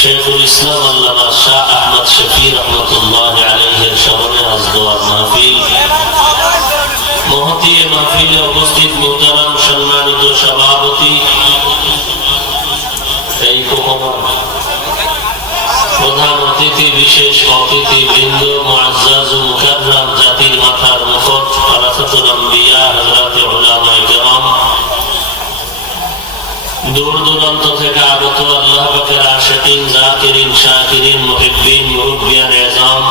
শেখুল ইসলাম আল্লামা শাহ আহমদ শফি রহমতুল্লাহ আলাইহির স্মরণে আজ দোয়ার মাহফিল। মহতী মাহফিলে উপস্থিত মোহতারাম সম্মানিত সভাপতি, এই প্রধান অতিথি, বিশেষ অতিথি বৃন্দ, মুআজ্জাজ ও মুকাররম, জাতির মাথার মুকুট, ওয়ারাসাতুল আম্বিয়া, হযরতে উলামায়ে কেরাম, দূর দূরান্ত থেকে আগত আল্লাহ পাকের আশিকিন, যাকিরিন, শাকিরিন, মুহিব্বিন, মুরব্বিয়ান এজাম,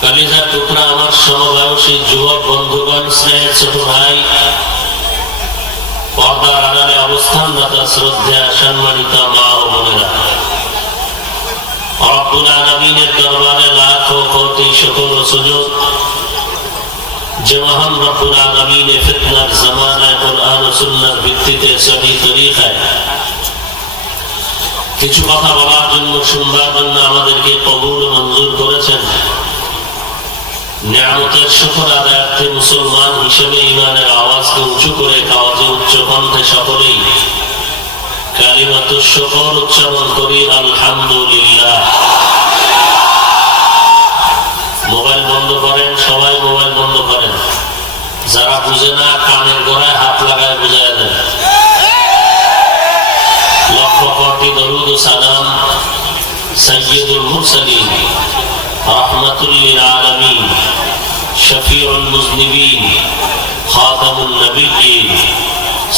কলিজার টুকরা আমার সমবয়সী যুবক বন্ধুগণ, স্নেহের ছোট ভাই, পর্দার আড়ালে অবস্থানরত শ্রদ্ধা সম্মানিত মা ও বোনেরা, রব্বুল আলামিনের দরবারে লাখো কোটি শুকর ও সুজুদ যে মহান রব্বুল আলামিনের ফিতনার জামানায় কোরআন ও সুন্নাহর ভিত্তিতে সহি তরিকায় কিছু কথা বলার জন্য, শুনবার জন্য আমাদেরকে কবুল ও মঞ্জুর করেছেন। নিয়ামতের শুকর আদায়ার্থে মুসলমান হিসেবে ঈমানের আওয়াজকে উঁচু করে কাওয়াজে উচ্চ কণ্ঠে সকলেই কালিমাতুশ শুকর উচ্চারণ করি, আলহামদুলিল্লাহ। মোবাইল বন্ধ করেন, সবাই মোবাইল বন্ধ করেন। যারা বুঝে না কানের গোড়ায় হাত লাগায় বুঝায় দেন। লক্ষ কোটি দরুদ ও সালাম সাইয়্যিদুল মুরসালিন, রাহমাতুল লিল আলামিন, শফিউল মুজনিবিন, খাতামুন নবিয়্যিন,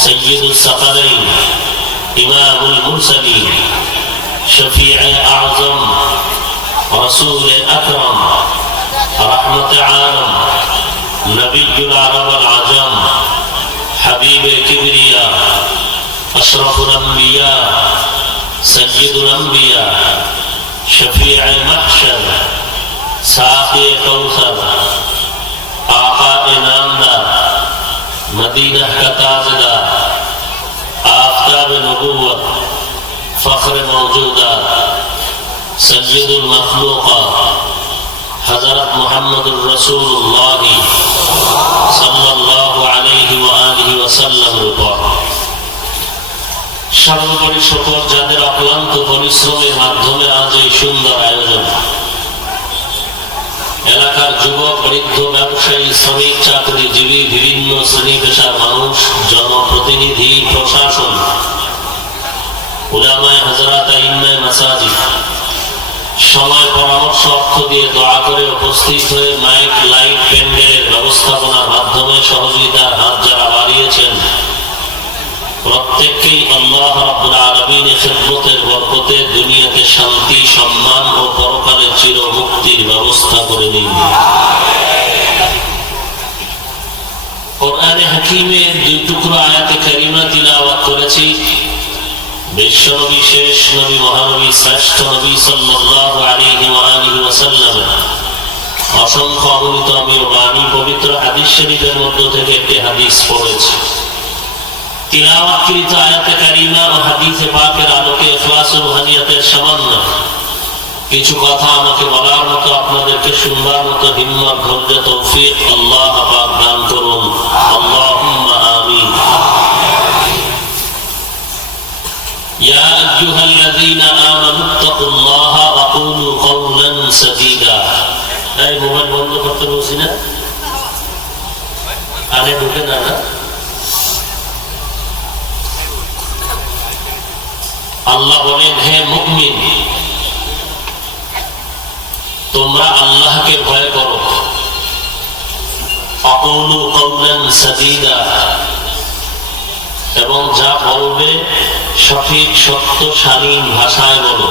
সাইয়্যিদুস সাকালাইন, ইমামুল মুরসালিন, শফিয়ে আযম, রাসূল আকরাম, রহমতে আলম, নবিয়্যুল আরব ওয়াল আজম, হাবিবে কিবরিয়া, আশরাফুল আম্বিয়া, সাইয়্যিদুল আম্বিয়া, শফিয়ে মাহশর, সাকিয়ে কাউসার, আকায়ে নামদার, মদিনা का ताजदार, आफताब नबुव्वत, फख्र मौजूदात, सय्यदुल मखलूकात, हज़रत मुहम्मदुर रसूलुल्लाह सल्लल्लाहु अलैहि व आलिहि वसल्लम উপর সর্বোপরি শুকর যাদের অক্লান্ত পরিশ্রমের মাধ্যমে আজ এই সুন্দর আয়োজন। এলাকার যুবক, বৃদ্ধ, ব্যবসায়ী, শ্রমিক, চাকরিজীবী, বিভিন্ন শ্রেণী পেশার মানুষ, জনপ্রতিনিধি, প্রশাসন, উলামায়ে হযরত, আইম্মায়ে মাসাজিদ সময়, পরামর্শ, অর্থ দিয়ে দোয়া করে উপস্থিত হয়ে মাইক, লাইট, প্যান্ডেলের ব্যবস্থাপনার মাধ্যমে সহযোগিতার হাত যারা বাড়িয়েছেন, প্রত্যেককেই আল্লাহ রাব্বুল আলামিনের খিদমতের বরকতে দুনিয়াতে শান্তি, সম্মান ও পরকালে চির মুক্তির ব্যবস্থা করে দিন। কোরআনে হাকিমের দুই টুকরো আয়াতে কারিমা তিলাওয়াত করেছি। বিশ্বনবী, শেষ নবী, মহানবী, শ্রেষ্ঠ নবী সাল্লাল্লাহু আলাইহি ওয়া আলিহি ওয়াসাল্লাম অসংখ্য অগণিত আমি বাণী, পবিত্র হাদিস শরীফের মধ্য থেকে একটি হাদিস পড়েছি। তিলাওয়াতকৃত আয়াতে কারিমা ও হাদিসে পাকের আলোকে ইখলাস ও রুহানিয়াতের সামান্য কিছু কথা আমাকে বলার মতো, আপনাদেরকে শুনবার মতো হিম্মত, ধৈর্য, তৌফিক আল্লাহ পাক দান করুন। আল্লাহুম্মা আমিন। ইয়া আইয়ুহাল্লাযীনা আমানুত্তাকুল্লাহা ওয়া কুলু কাওলান সাদীদা। এই মোবাইল বন্ধ করতে বলছি না, কানে ঢুকে না। আল্লাহ বলেন, হে মুমিন, তোমরা আল্লাহকে ভয় করো। আকুলু কাওলান সাদীদা, এবং যা বলবে সঠিক, সত্য, শালীন ভাষায় বলো।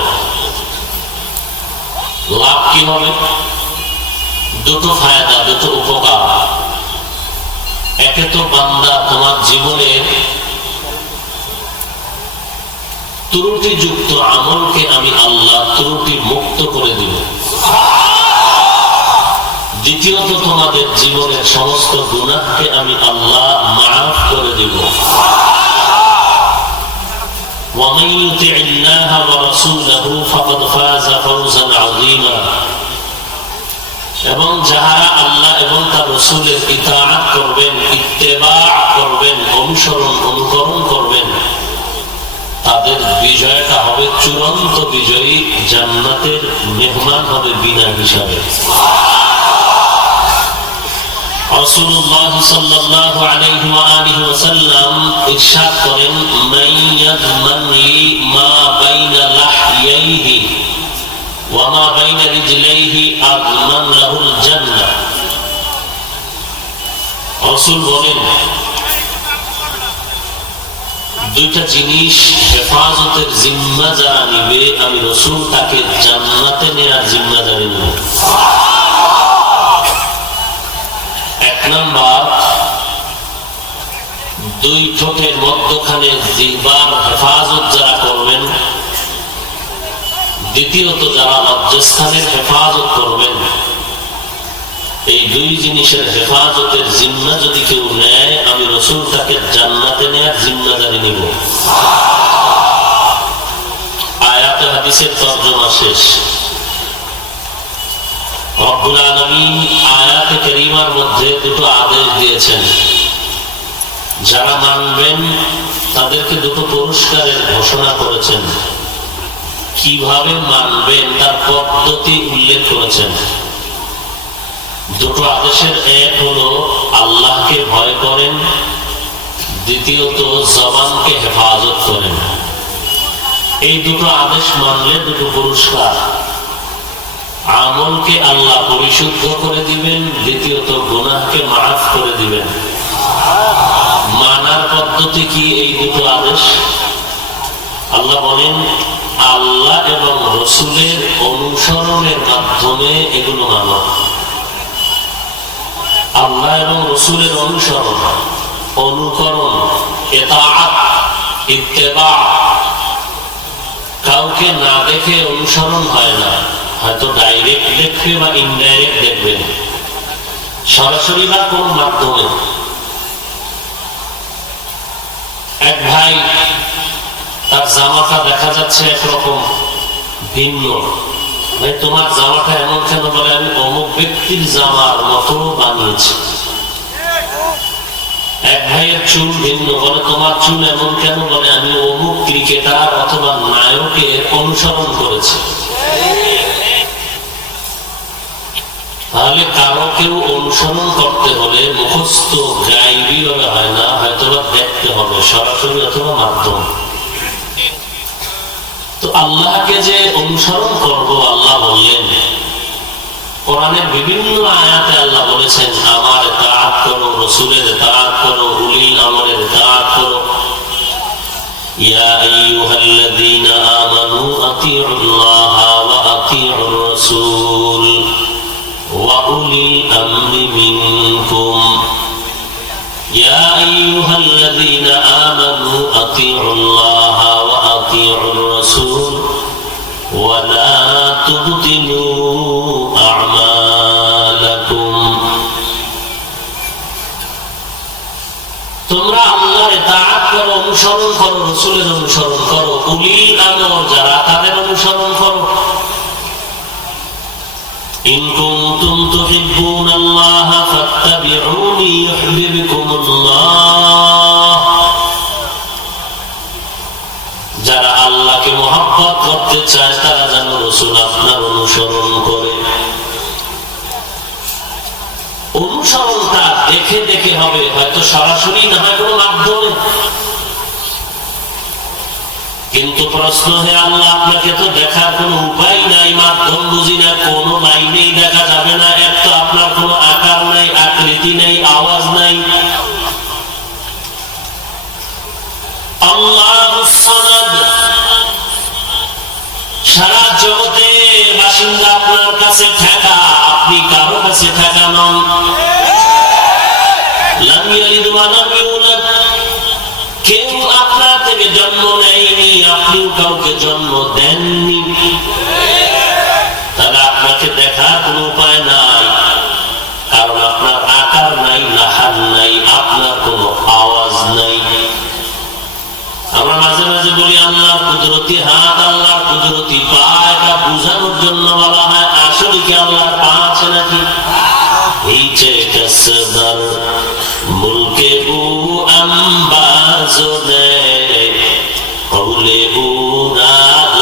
লাভ কি হবে? দুটো ফায়দা, দুটো উপকার। একে তো বান্দা তোমার জীবনে ত্রুটিযুক্ত আমলকে আমি আল্লাহ ত্রুটি মুক্ত করে দিব। দ্বিতীয়ত তোমাদের জীবনের সমস্ত গুনাহকে আমি আল্লাহ মাফ করে দিব। ومن يطع الله ورسوله فقد فاز فوزا عظيما। এবং যারা আল্লাহ এবং তার রাসূলের ইতাআত করবেন, ইত্তেবা করবেন, অনুসরণ, অনুকরণ করবেন, তাদের বিজয়টা হবে চূড়ান্ত বিজয়ী, জান্নাতের মেহমান হবে বিনা হিসাবে। রাসূলুল্লাহ সাল্লাল্লাহু আলাইহি ওয়া আলিহি ওয়াসাল্লাম ইরশাদ করেন, মান ইয়াযমান লি মা বাইনা লাহইয়াইহি ওয়া মা বাইনা রিজলাইহি আযমান লাহুল জান্নাহ। রাসূল বলেন, দুইটা জিনিস হেফাজতের জিম্মা যারা নিবে, আমি রাসূল তাকে জান্নাতে নেওয়ার জিম্মাদারি নেব। এক নাম্বার, দুই ঠোঁটের মধ্যখানে জিহ্বার হেফাজত যারা করবেন। দ্বিতীয়ত, যারা লজ্জাস্থানের হেফাজত করবেন। এই দুই জিনিসের হেফাজতের জিম্মা যদি কেউ নেয়, আমি রাসূল তাকে জান্নাতে নেয়ার জিম্মাদারি নিব। আয়াতে হাদিসের তরজমা শেষ। রব্বুল আলামিন আয়াতে কারীমার মধ্যে দুটো আদেশ দিয়েছেন। যারা মানবেন তাদেরকে দুটো পুরস্কারের ঘোষণা করেছেন। কিভাবে মানবেন তার পদ্ধতি উল্লেখ করেছেন। দুটো আদেশের এক হলো আল্লাহকে ভয় করেন, দ্বিতীয়ত জবানকে হেফাজত করেন। এই দুটো আদেশ মানলে দুটো পুরস্কার। আমলকে আল্লাহ পরিশুদ্ধ করে দিবেন, দ্বিতীয়ত গুনাহকে মাফ করে দিবেন। মানার পদ্ধতি কি এই দুটো আদেশ? আল্লাহ বলেন, আল্লাহ এবং রাসূলের অনুসরণের মাধ্যমে এগুলো মানো। আল্লাহ এবং রাসূলের অনুসরণ, অনুকরণ, ইতাআত, ইত্তেবা। কাউকে না দেখে অনুসরণ হয় না, হয়তো ডাইরেক্ট দেখবে বা ইনডাইরেক্ট দেখবেন, সরাসরি বা কোন মাধ্যমে। এক ভাই, তার জামাটা দেখা যাচ্ছে একরকম ভিন্ন। ভাই, তোমার জামাটা এমন কেন? বলে, আমি অমুক ব্যক্তির জামার মতো বানিয়েছি। এক ভাইয়ের চুল ভিন্ন। বলে, তোমার চুল এমন কেন? বলে, আমি অমুক ক্রিকেটার অথবা নায়কের অনুসরণ করেছি। তাহলে কারো কেউ অনুসরণ করতে হলে মুখস্থ গাইবি ভাবে হয় না, হয়তো দেখতে হবে সরাসরি অথবা মাধ্যম। তো আল্লাহকে যে অনুসরণ করব, আল্লাহ বললেন কোরআনের বিভিন্ন আয়াতে আল্লাহ বলেছেন, আমার ইতাআত করো, রাসূলের ইতাআত করো, উলিল আমরের ইতাআত করো। ইয়া আইয়ুহাল্লাযীনা আমানু আতিউল্লাহ ওয়া আতিউর রাসূল ওয়া উলিল আমরি মিনকুম। ইয়া আইয়ুহাল্লাযীনা আমানু আতিউল্লাহ ওয়া আতিউর রাসূল ওয়া লা তুবতিলু আমালাকুম। তোমরা আল্লাহর ইতাআত করো, অনুসরণ করো, রাসূলের অনুসরণ করো, উলিল আমর যারা তাদের অনুসরণ করো। ইন কুনতুম তুহিব্বুনাল্লাহ ফাত্তাবিউনি ইউহিব্বুকুমুল্লাহ। যারা আল্লাহকে মহব্বত করতে চায় তারা যেন রাসূল আপনার অনুসরণ করে। অনুসরণটা দেখে দেখে হবে, হয়তো সরাসরি না হয় কোনো মাধ্যমে। কিন্তু প্রশ্ন, হে আল্লাহ, আপনাকে তো দেখার কোনো উপায় নাই, মাধ্যম বুঝি না, কোনো লাইনেই দেখা যাবে না। এক তো আপনার কোনো আকার নাই, আকৃতি নেই, আওয়াজ নাই। আল্লাহুস সামাদ, সারা জগতের বাসিন্দা আপনার কাছে ঠেকা, আপনি কারো কাছে ঠেকা নন। লাম ইয়ালিদ ওয়া লাম ইউলাদ, কেউ আপনার থেকে জন্ম নেয়নি, আপনিও কাউকে জন্ম দেননি। তাহলে আপনাকে দেখার কোনো উপায় নাই, কারণ আপনার আকার নাই, লাহার নাই, আপনার কোনো আওয়াজ নাই। আমরা মাঝে মাঝে বলি আল্লাহর কুদরতি হাত, আল্লাহর কুদরতি পা, এটা বোঝানোর জন্য বলা হয়। আসলে কি আল্লাহর পা আছে নাকি? নিচে কসদর মুলকে ও আম্বাজো নে কৌলে ও রাত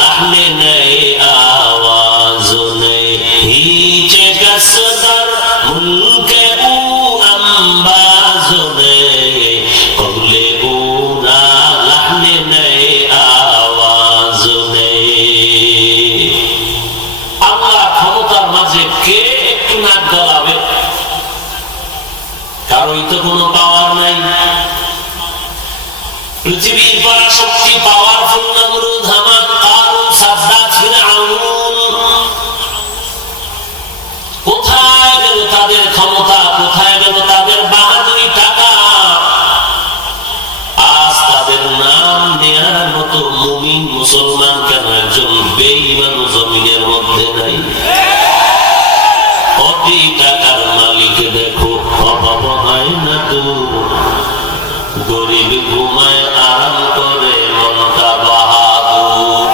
মুসলমান কেন একজন বেঈমান জমিনের মধ্যে নাই? কোটি টাকার মালিক দেখো অভাব হয় না তো, গরিব ঘুমায় আরাম করে মনটা বাহাদুর।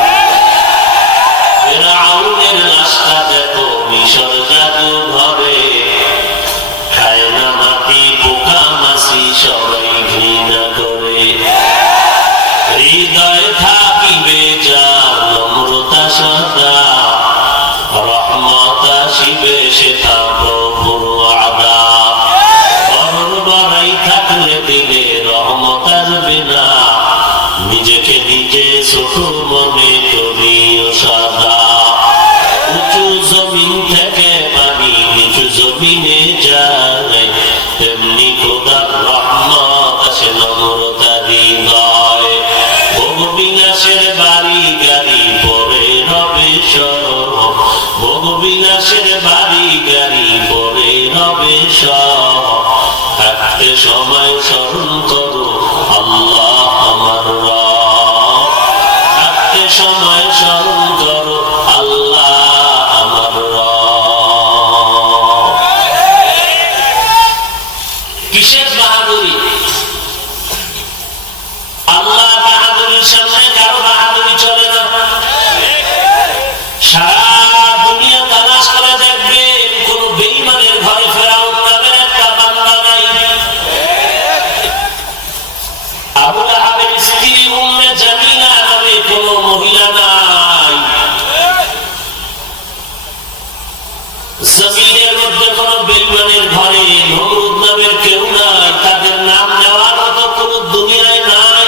ফিরআউনের লাশটা দেখো মিশর জাদু ঘরে, খায় না মাটি পোকা মাছি সবাই ঘৃণা করে। হৃদয় থাকিবে যার নম্রতা সদা, রহমত আসিবে সেটা প্রভুর ওয়াদা। বড় বড়াই থাকলে দিলে রহমত আসবে না, নিজেকে নিজে ছোট মনে করিও সদা। উঁচু জমিন থেকে পানি নিচু জমিনে যায়, তেমনি খোদার রহমত আসে নম্রতা হৃদয়। ভোগ বিলাসের বাড়ি গাড়ি পরে রবে সব, ভোগ বিলাসের বাড়ি গাড়ি পরে রবে সব। থাকতে সময় স্মরণ করো আল্লাহ আমার রব, থাকতে সময় স্মরণ করো আল্লাহ আমার রব। কিসের বাহাদুরি? আল্লাহ বাহাদুরির সামনে কারো বাহাদুরি চলে না। সারা দুনিয়া তালাশ করে দেখবেন কোন বেঈমানের ঘরে ফেরাউন নামের একটা বান্দা নাই। আবু লাহাবের স্ত্রী উম্মে জামিলা নামে কোন মহিলা নাই। জমিনের মধ্যে কোন বেঈমানের ঘরে নমরুদ নামের কেউ নাই। তাদের নাম নেওয়ার মতো কোন দুনিয়ায় নাই।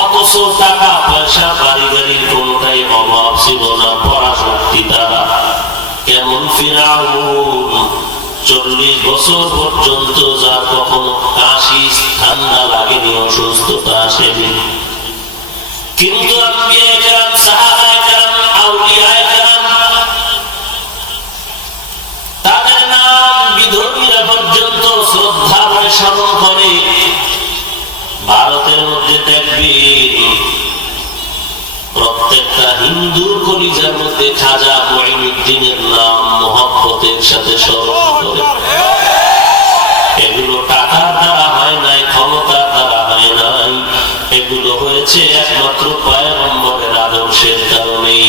অথচ টাকা পয়সা বাড়ি গাড়ির কোনটাই অভাব ছিল না, পরাশক্তি তারা। কেমন ফিরআউন 40 বছর পর্যন্ত যার কখনো কাশি ঠান্ডা লাগেনি, অসুস্থতা আসেনি। কিন্তু আম্বিয়ায়ে কেরাম, সাহাবায়ে কেরাম, আউলিয়ায়ে কেরাম, তাদের নাম বিধর্মীরা পর্যন্ত শ্রদ্ধা করে স্মরণ করে। ভারতের মধ্যে দেখবেন প্রত্যেকটা হিন্দুর কলিজার মধ্যে খাজা মুঈনুদ্দিনের নাম মহব্বতের সাথে স্মরণ করে। এগুলো টাকার দ্বারা হয় নাই, ক্ষমতার দ্বারা হয় নাই, এগুলো হয়েছে একমাত্র পয়গম্বরের আদর্শের কারণেই।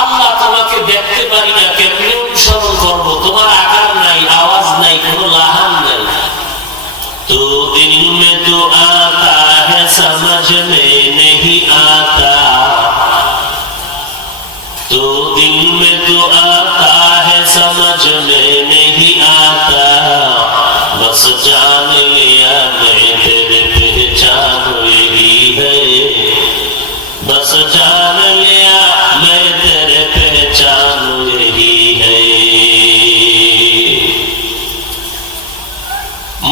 আল্লাহ তোমাকে দেখতে পারি না, কেমনে অনুসরণ করবো? তোমার আকার নাই, আওয়াজ নাই, কোন লাহান নাই। তো দিল মে তো আতা হ্যায় সমঝ মে नहीं आता, तो दिल में तो आता है समझ में नहीं आता, बस जान लिया मैं तेरे पहचान यही है, बस जान लिया मैं तेरे पहचान यही है।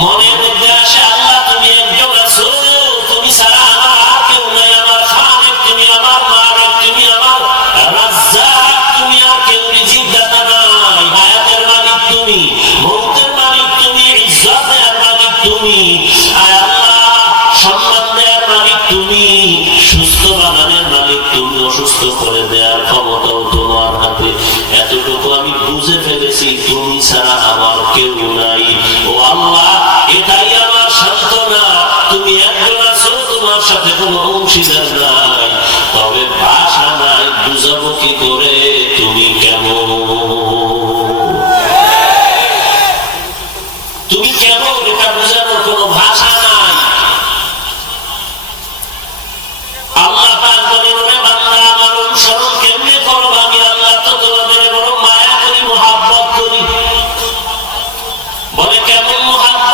মনের মধ্যে আসে আল্লাহ তুমি একজন আছো, তুমি ছাড়া আমার আর কেউ নাই। আমার খালিক তুমি, আমার মালিক তুমি, আমার রাজ্জাক তুমি, আর কেউ রিজিক দাতা নাই। হায়াতের মালিক তুমি, মৌতের মালিক তুমি, ইজ্জত দেওয়ার মালিক তুমি। আয় আল্লাহ, সম্মান দেওয়ার মালিক তুমি, সুস্থ বানানোর মালিক তুমি, অসুস্থ করে দেওয়ার ক্ষমতাও তোমার হাতে। এতটুকু আমি বুঝে ফেলেছি, তুমি ছাড়া আমার কেউ নাই। ও আল্লাহ, এটাই আমার সান্ত্বনা, তুমি একজন আছো, তোমার সাথে কোনো অংশীদার নাই। তবে ভাষা নাই, বুঝাবো কি করে তুমি কেমন, তুমি কেমন, এটা বুঝানোর কোনো ভাষা নাই। আল্লাহ পাক বলেন, ওরে বান্দা, আমার অনুসরণ কেমনে করবা? আমি আল্লাহ তো তোমাদের বড় মায়া করি, মুহাব্বত করি। বলে কেমন মুহাব্বত?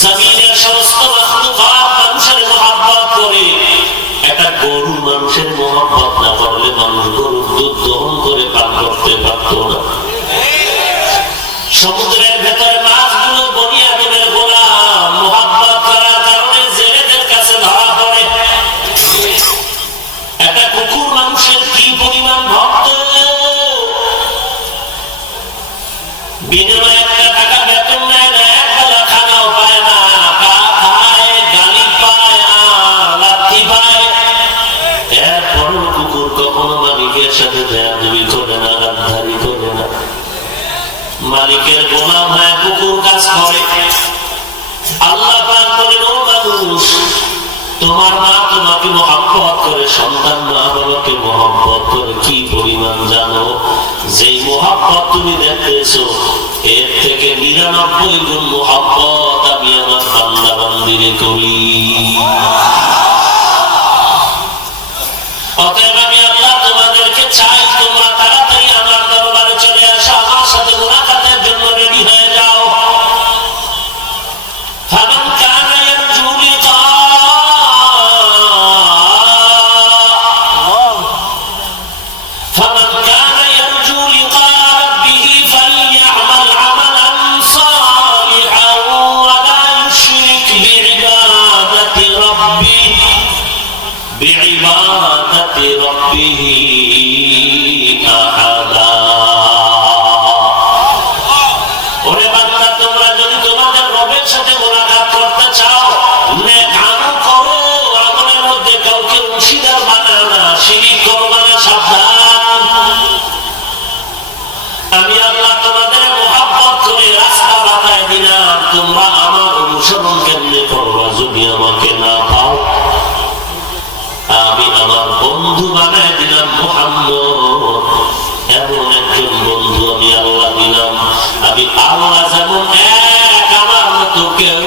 জমিনের সমস্ত মাখলুকাত মানুষের মুহাব্বত করে, একটা গরু মানুষের মুহাব্বত না করে আল্লাহ পাক বলেন, ও মানুষ, তোমার মা তোমাকে মহব্বত করে, সন্তান মা বাবাকে মহব্বত করে কি পরিমাণ জানো? যেই মহব্বত তুমি দেখতেছো এর থেকে 99 গুণ মহব্বত আমি আমার বান্দা বান্দিরে করি। অতএব আমি আল্লাহ তোমাদেরকে চাই তোমরা তাড়াতাড়ি আমার দরবারে চলে আসো, আমার সাথে মুলাকাতের জন্য রেডি হয়ে যাও। ফামান কানা ইয়ারজু লিকা ফামান কানা ইয়ারজু লিকা রাব্বিহি ফালইয়ামাল আমালান সালিহান ওয়া লা ইউশরিক বিইবাদাতি রাব্বিহি আহাদা। ওরে বান্দা, তোমরা যদি তোমাদের রবের সাথে মুলাকাত করতে চাও, নেক আমল করো, আমলের মধ্যে কাউকে অংশীদার বানাও না, শিরিক করবা না, সাবধান। আমি আল্লাহ তোমাদের মুহাব্বত করে রাস্তা বাতায় দিলাম, তোমরা আমার অনুসরণ কেমনে করবা? যদি আমাকে না পাও, আমি আমার বন্ধু বানায় দিলাম মুহাম্মদ, এমন একজন বন্ধু আমি আল্লাহ দিলাম। আমি আল্লাহ যেমন এক, আমার মতো কেউ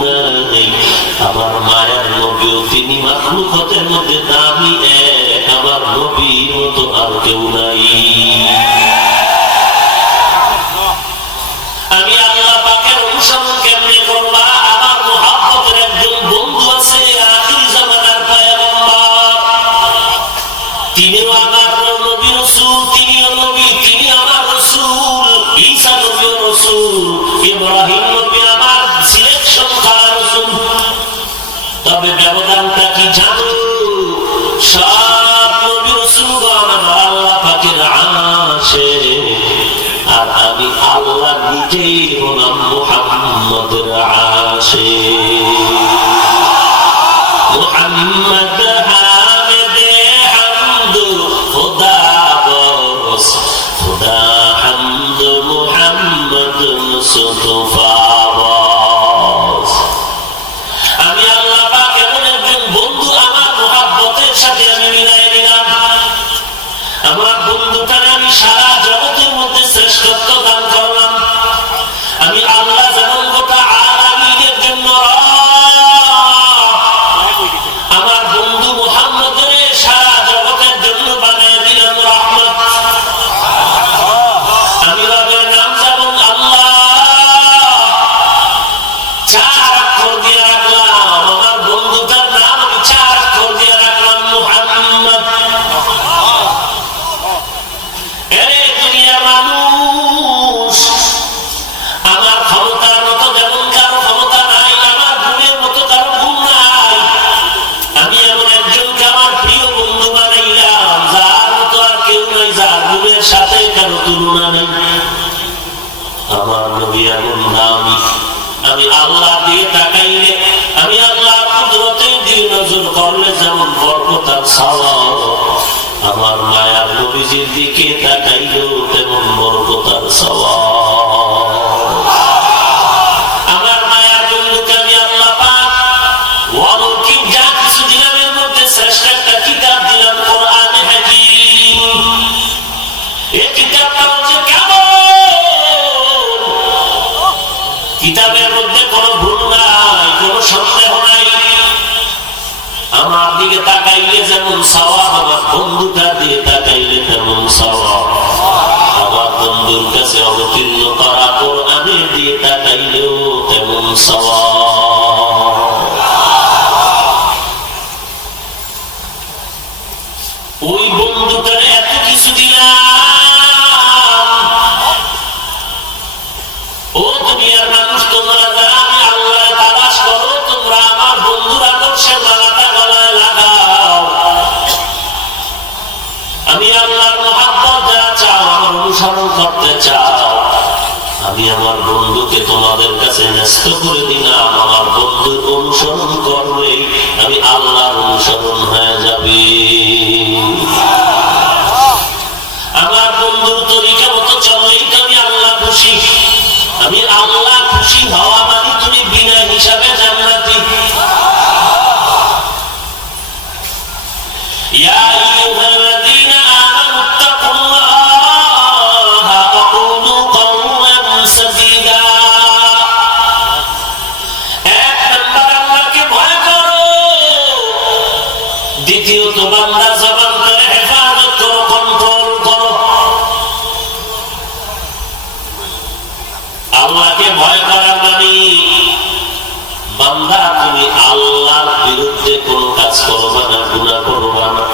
নাই। আমার মায়ের নবীও তিনি মাখলুকাতের মধ্যে দামি এক, আমার নবীর মতো আর কেউ নাই। আমি আল্লাহ পাকের অনুসরণ কেমনে করবা? আমার মুহাব্বতের একজন বন্ধু আছে, আখির জামানার পয়গম্বর, তিনিও আমার নবী রাসূল, তিনিও নবী, তিনি আমার রাসূল। ঈসা নবী রাসূল, ইব্রাহিম নবী আমার সিলেকশন করা রাসূল। তবে ব্যবধানটা কি জানো? সব নবী রাসূলগণ আমার আল্লাহ পাকের আশিক, আর আমি আল্লাহ নিজেই হলাম মুহাম্মদের আশিক। মুহাম্মদ হামিদে হামদ খুদা বস, খুদা হামদ মুহাম্মদ মুস্তাফা বস। আমি আল্লাহ পাক এমন একজন বন্ধু আমার মুহাব্বতের সাথে আমি মিলাই নিলাম। আমার বন্ধুটারে আমি সারা জগতের মধ্যে শ্রেষ্ঠত্ব দান করলাম। আমি আল্লাহ যেমন গোটা আলামিনের জন্য আমার বন্ধু মুহাম্মদের সারা জগতের জন্য বানিয়ে দিলাম রহমত। আমি রবের নাম যেমন আল্লাহ 4 অক্ষর দিয়ে রাখলাম, আমার বন্ধুটার নাম আমি 4 অক্ষর দিয়ে রাখলাম মুহাম্মদ। এরে দুনিয়ার মানুষ, আমার ক্ষমতার মতো যেমন কারো ক্ষমতা নাই, আমার গুণের মতো কারো গুণ নাই। আমি এমন একজনকে আমার প্রিয় বন্ধু বানাইলাম, যার মতো আর কেউ নাই, যার গুণের সাথে কারো তুলনা নেই। আমার নবী এমন দামি, আমি আল্লাহ দিয়ে তাকাইলে, আমি আল্লাহ কুদরতে দিয়ে নজর করলে যেমন বরকত আর সওয়াব, আমার মায়ার নবীজির দিকে তাকাইলেও তেমন বরকত আর সওয়াব। আমার মায়ার বন্ধুকে আমি আল্লাহ পাক অলৌকিক যা কিছু দিলাম, এর মধ্যে শ্রেষ্ঠ একটা কিতাব দিলাম, কোরআনে হাকীম। এই কিতাবটা হচ্ছে কেমন? কিতাবের মধ্যে কোনো ভুল নাই, কোনো সন্দেহ নাই। আমার দিকে তাকাইলে যেমন সওয়াব, আমার বন্ধুটার দিকে তাকাইলে তেমন সওয়াব। আমার বন্ধুর কাছে অবতীর্ণ করা কোরআনের দিকে তাকাইলেও তেমন সওয়াব। ওই বন্ধুটারে এত কিছু দিলাম। ও দুনিয়ার মানুষ, তোমরা যারা আমি আল্লাহর তালাশ করো, তোমরা আমার বন্ধুর আদর্শের মালাটা গলায় লাগাও। আমি আল্লাহর মুহাব্বত যারা চাও, আমার অনুসরণ করতে চাও, আমি আমার বন্ধুকে তোমাদের কাছে ন্যস্ত করে দিলাম। আমার বন্ধুর অনুসরণ করলে আমি আল্লাহর অনুসরণ হয়ে যাবে। আমার বন্ধুর তরিকা মতো চললেই তো আমি আল্লাহ খুশি। আমি আল্লাহ খুশি হওয়া মানে তুমি বিনা হিসাবে বান্দা তুমি আল্লাহর বিরুদ্ধে কোনো কাজ করবা না, গুনাহ করবা না।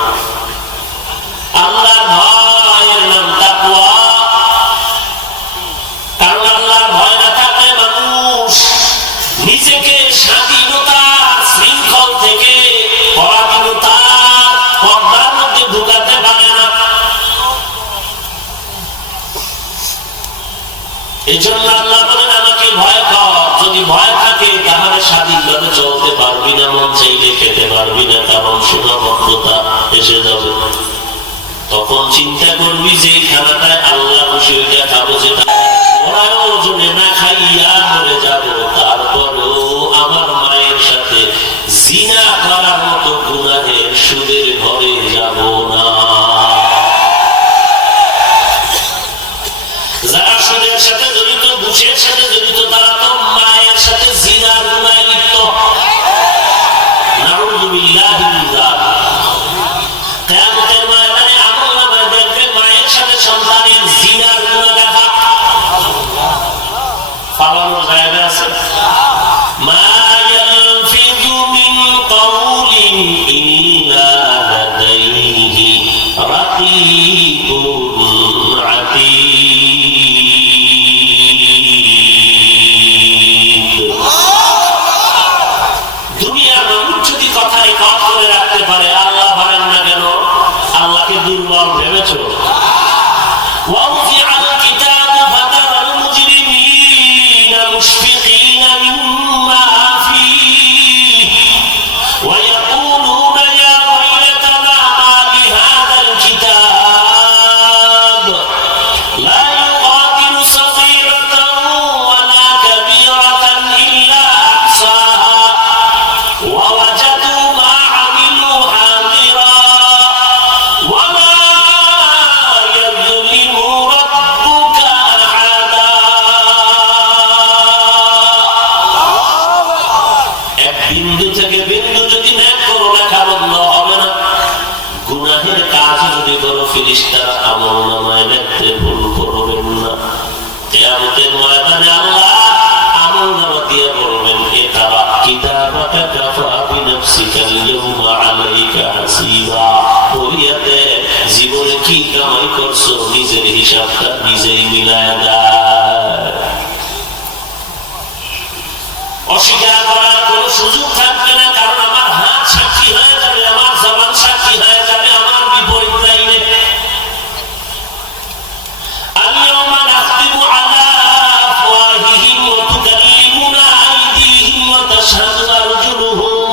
আল্লাহর ভয়ের নাম তাকওয়া। কারণ আল্লাহর ভয় না থাকলে মানুষ নিজেকে স্বাধীনতার শৃঙ্খল থেকে পরাধীনতার পর্দার মধ্যে ঢুকাতে পারে না। এই জন্য আল্লাহ বলেন আমাকে ভয় কর। যদি ভয় থাকে তাহলে স্বাধীনভাবে চলতে পারবি না, মন চাইলে খেতে পারবি না, কারণ সীমাবদ্ধতা এসে যাবে। তখন চিন্তা করবি যে খানাটায় আল্লাহ খুশি হইয়া খাবো, যেটা ওরাও ওজনে না খাইয়া মরে যাব, তারপরেও আমার মায়ের সাথে জিনা করার মতো গুনাহের সুদের ঘরে যাব না। যারা সুদের সাথে জড়িত, ঘুষের সাথে জড়িত, তারা তো মায়ের সাথে জিনার গুনাহে লিপ্ত। নাউযুবিল্লাহি মিন যালিক। কিয়ামতের ময়দানে আমলনামায় দেখবেন মায়ের সাথে সন্তানের জিনার গুনাহ লেখা। পালানোর জায়গা আছে? মা ইয়ালফিযু মিন কাওলিন ইল্লা লাদাইহি রাকীবুন আতীদ। দুনিয়ার মানুষ যদি কথা রেকর্ড করে রাখতে পারে, আল্লাহ পারেন না কেন? আল্লাহকে দুর্বল ভেবেছো? وَوُضِعَ الْكِتَابُ فَتَرَى الْمُجْرِمِينَ مُشْفِقِينَ مِمَّا فِيهِ وَيَقُولُونَ يَا وَيْلَتَنَا مَا لِهَذَا الْكِتَابِ لَا يُغَادِرُ صَغِيرَةً وَلَا كَبِيرَةً إِلَّا أَحْصَاهَا وَوَجَدُوا مَا عَمِلُوا حَاضِرًا وَلَا يظلم ربك أحدا। এক বিন্দু থেকে বিন্দু যদি ন্যাক করো, লেখা বন্ধ হবে না। গুনাহের কাজ যদি করো, ফেরেশতারা আমলনামায় লিখতে ভুল করবেন না। কিয়ামতের ময়দানে আল্লাহ আমলনামা দিয়ে বলবেন, ইকরা কিতাবাকা কাফা বিনাফসিকা আল-ইয়াওমা আলাইকা হাসিবা। পড়িয়া দেখ জীবনে কি কামাই করছো, নিজের হিসাবটা নিজেই মিলায়া দেয়। অস্বীকার করার কোন সুযোগ থাকবে না, কারণ আমার হাত সাক্ষী হয়ে যাবে, আমার জবান সাক্ষী হয়ে যাবে আমার বিপরীত লাইনে। আল-ইয়াওমা নাখতিমু আলা আফওয়াহিহিম ওয়া তুকাল্লিমুনা আইদিহিম ওয়া তাশহাদু আরজুলুহুম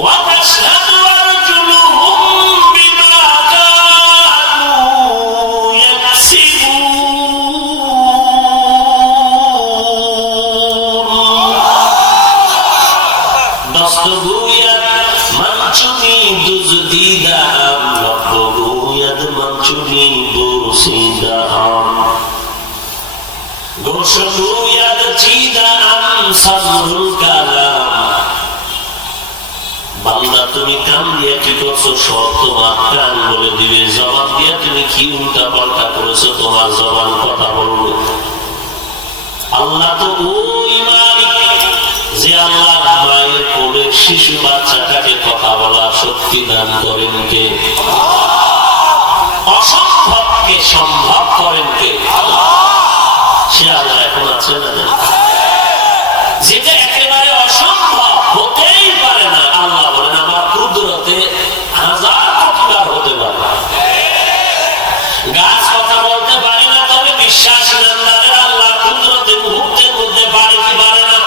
ওয়া তাশহাদু আরজুলুহুম বিমা কানু ইয়াকসিবুন। দস্তগুয়াত মানচুনি দুজদিদাম লবগুয়াত মানচুনি বুসিদাম গোশগুয়াত চিদাম সামরুল কালাম। বান্দা তুমি কান দিয়ে কি করছো, সব তোমার কান বলে দিবে। জবান দিয়ে তুমি কি উল্টা পাল্টা করেছো, তোমার জবান কথা বলবে। আল্লাহ তো ওই মালিক যে আল্লাহ মায়ের কোলের শিশু বাচ্চাটাকে কথা বলা শক্তি দান করেন কে? অসম্ভবকে সম্ভব করেন কে? সে আল্লাহ এখন আছে না? যেটা একেবারে অসম্ভব, হতেই পারে না, আল্লাহ বলেন আমার কুদরতে হাজার কোটিবার হতে পারে। গাছ কথা বলতে পারে না, তবে বিশ্বাস ইমানদারের আল্লাহ কুদরতে মুহূর্তের মধ্যে পারে কি পারে না?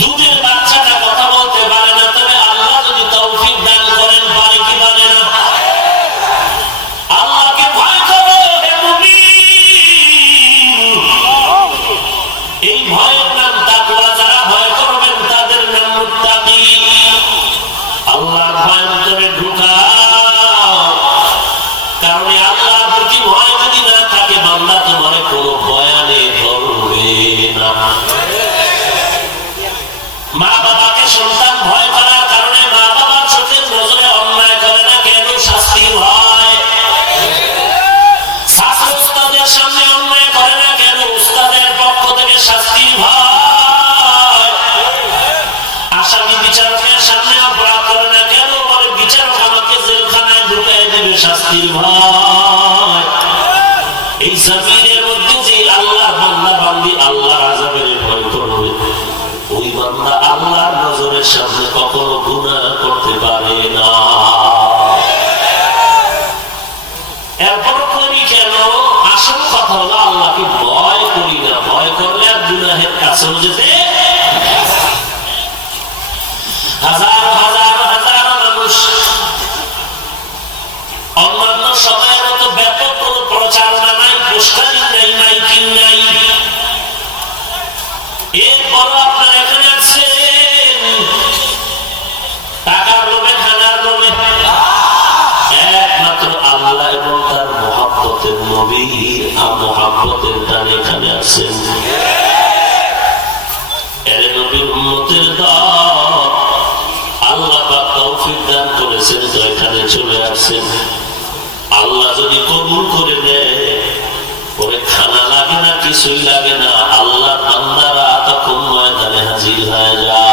দুধের বাচ্চাটা কথা বলতে পারে না, তবে আল্লাহ যদি তৌফিক দান করেন পারে কি পারে না? আল্লাহকে ভয় করো হে মুমিন। এই ভয়ের নাম তাকওয়া। যারা ভয় করবেন তাদের নাম মুত্তাকি। আল্লাহর ভয় অন্তরে ঢুকাও, কারণ আল্লাহর প্রতি ভয় যদি না থাকে, বান্দা তোমার কোনো বয়ানে ধরবে না। মা বাবাকে সন্তান ভয় করার কারণে মা বাবার চোখের নজরে অন্যায় করে না কেন? শাস্তি ভয়। ছাত্র উস্তাদের সামনে অন্যায় করে না কেন? উস্তাদের পক্ষ থেকে শাস্তি ভয়। এরপর আপনারা এখানে আসছেন টাকার লোভে, খানার লোভে, একমাত্র আল্লাহ এবং তার মহব্বতের নবীর মহব্বতের টানে এখানে আসছেন। এর নবীর উম্মতের দল আল্লাহ পাক তৌফিক দান করেছেন তো এখানে চলে আসছেন। আল্লাহ যদি কবুল করে দেয় পরে খানা লাগে না, কিছুই লাগে না, আল্লাহ বান্দারা তখন ময়দানে হাজির হয়ে যায়।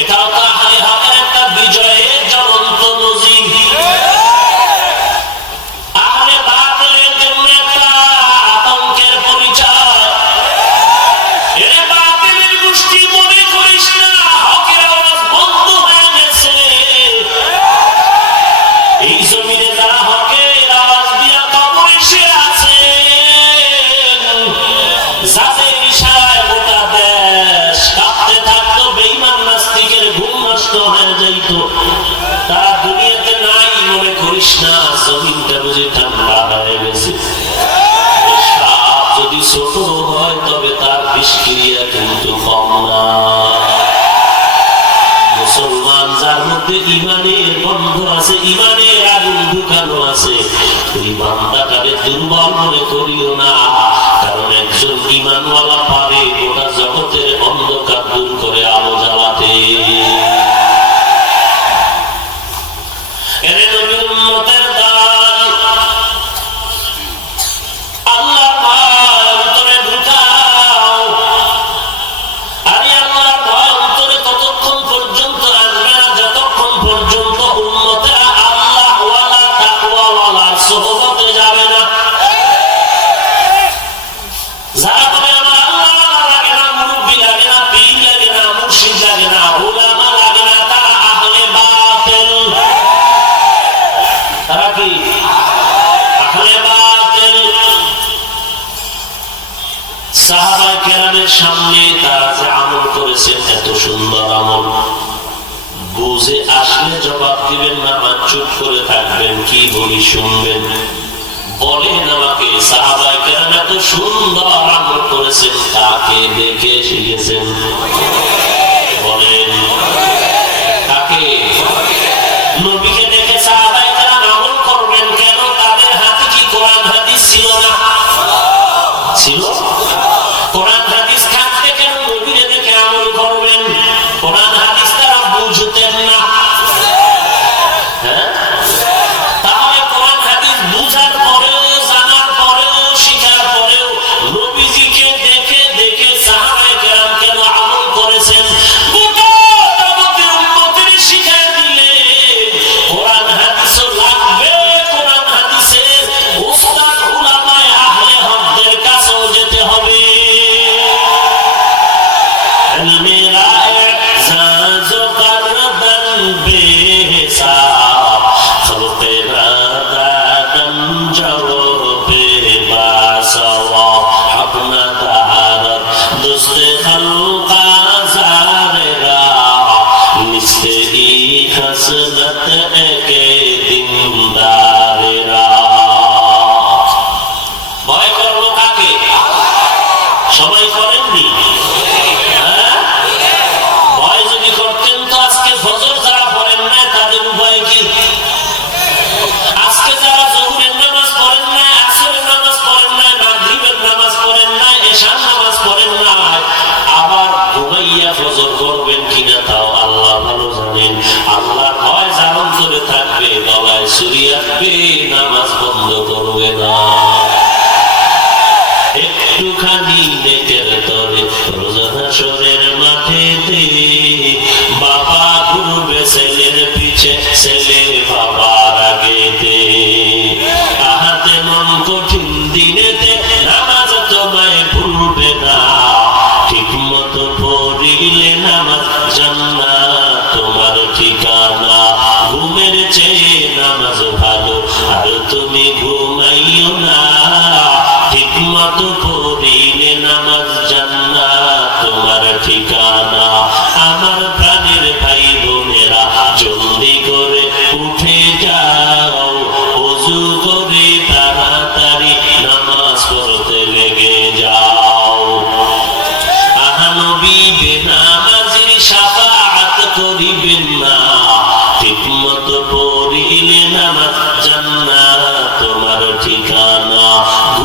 এটাও তো আহলে হকের একটা বিজয়ের জ্বলন্ত নজির। আহলে বাতিলের জন্য একটা আতঙ্কের পরিচয়। এরে বাতিলের গোষ্ঠী মনে করিস না হকের আওয়াজ বন্ধ হয়ে গেছে। এই জমিনে তারা হকের আওয়াজ দিয়া কবরে শুয়ে আছে, যাদের ইশারায় গোটা দেশ কাঁপতে থাকতো, বেঈমান নাস্তিকের ঘুম নষ্ট হয়ে যাইত। তারা দুনিয়াতে নাই মনে করিস না, জমিনটা বুঝে ঠান্ডা হয়ে গেছে। সাপ যদি ছোট হয় তবে তার বিষক্রিয়া কিন্তু কম না। মুসলমান যার মধ্যে ইমানের গন্ধ আছে, ইমানের আগুন ঢুকানো আছে, এই বান্দাটাকে দুর্বল মনে করিও না। কারণ একজন ইমানওয়ালা পারে গোটা জগতের অন্ধকার দূর করে আলো জ্বালাতে। এর নবীর উম্মতের দল আল্লাহ ভয় অন্তরে ঢুকাও। আরে আল্লাহর ভয় অন্তরে ততক্ষণ পর্যন্ত আসবে না যতক্ষণ পর্যন্ত উম্মতেরা আল্লাহওয়ালা তাকওয়াওয়ালার সোহবতে যাবে না। যারা বলে আমার আল্লাহ লাগে না, মুরব্বি লাগে না, পীর লাগে না, মুর্শিদ লাগে না, উলামা লাগে না, তারা আহলে বাতিল। তারা কি আহলে বাতিল? সাহাবায়ে কেরামের সামনে তারা যে আমল করেছেন, এত সুন্দর আমল, বুঝে আসলে জবাব দিবেন না, চুপ করে থাকবেন, কি বলি শুনবেন। বলেন আমাকে, সাহাবায়ে কেরাম এত সুন্দর আমল করেছেন, কাকে দেখে শিখেছেন? বলেন কাকে? নবীকে দেখে সাহাবায়ে কেরাম আমল করবেন কেন? তাদের হাতে কি কোরআন হাদিস ছিল না? ছিল। কোরআন হাদিস থাকতে কেন নবীকে দেখে আমল করবেন? কোরআন হাদিস তারা বুঝতেন না। হ্যাঁ, তাহলে কোরআন হাদিস বুঝার পরেও, জানার পরেও, শিখার পরেও নবীজিকে দেখে দেখে সাহাবায়ে কেরাম কেন আমল করেছেন? গোটা জগতের উম্মতের শিখায় দিলে কোরআন হাদিসও লাগবে। কোরআন হাদিসের উস্তাদ উলামায়ে আহলে হকদের কাছেও যেতে হবে। মেরা জাজো করদন বেহিসাব খলকেরা দাদন জও বেবাসওয়া আপনা দারত দোস্তে খলকা জারেরা নিস্তে ই খসলত একে দিনদারেরা। ভয় করবো কাকে? সবাই করেননি? ভয় যদি করতেন তো আজকে ফজর যারা পড়েন না তাদের উপায় কি? আজকে যারা জোহরের নামাজ পড়েন না, আসরের নামাজ পড়েন না, মাগরিবের নামাজ পড়েন না, এশার নামাজ পড়েন না, আবার ঘুমাইয়া ফজর করবেন কিনা তাও আল্লাহ ভালো জানেন। আল্লাহ ভয় যার অন্তরে থাকবে, গলায় ছুরি আসবে, নামাজ বন্ধ করবে না। একটুখানি নেকের তরে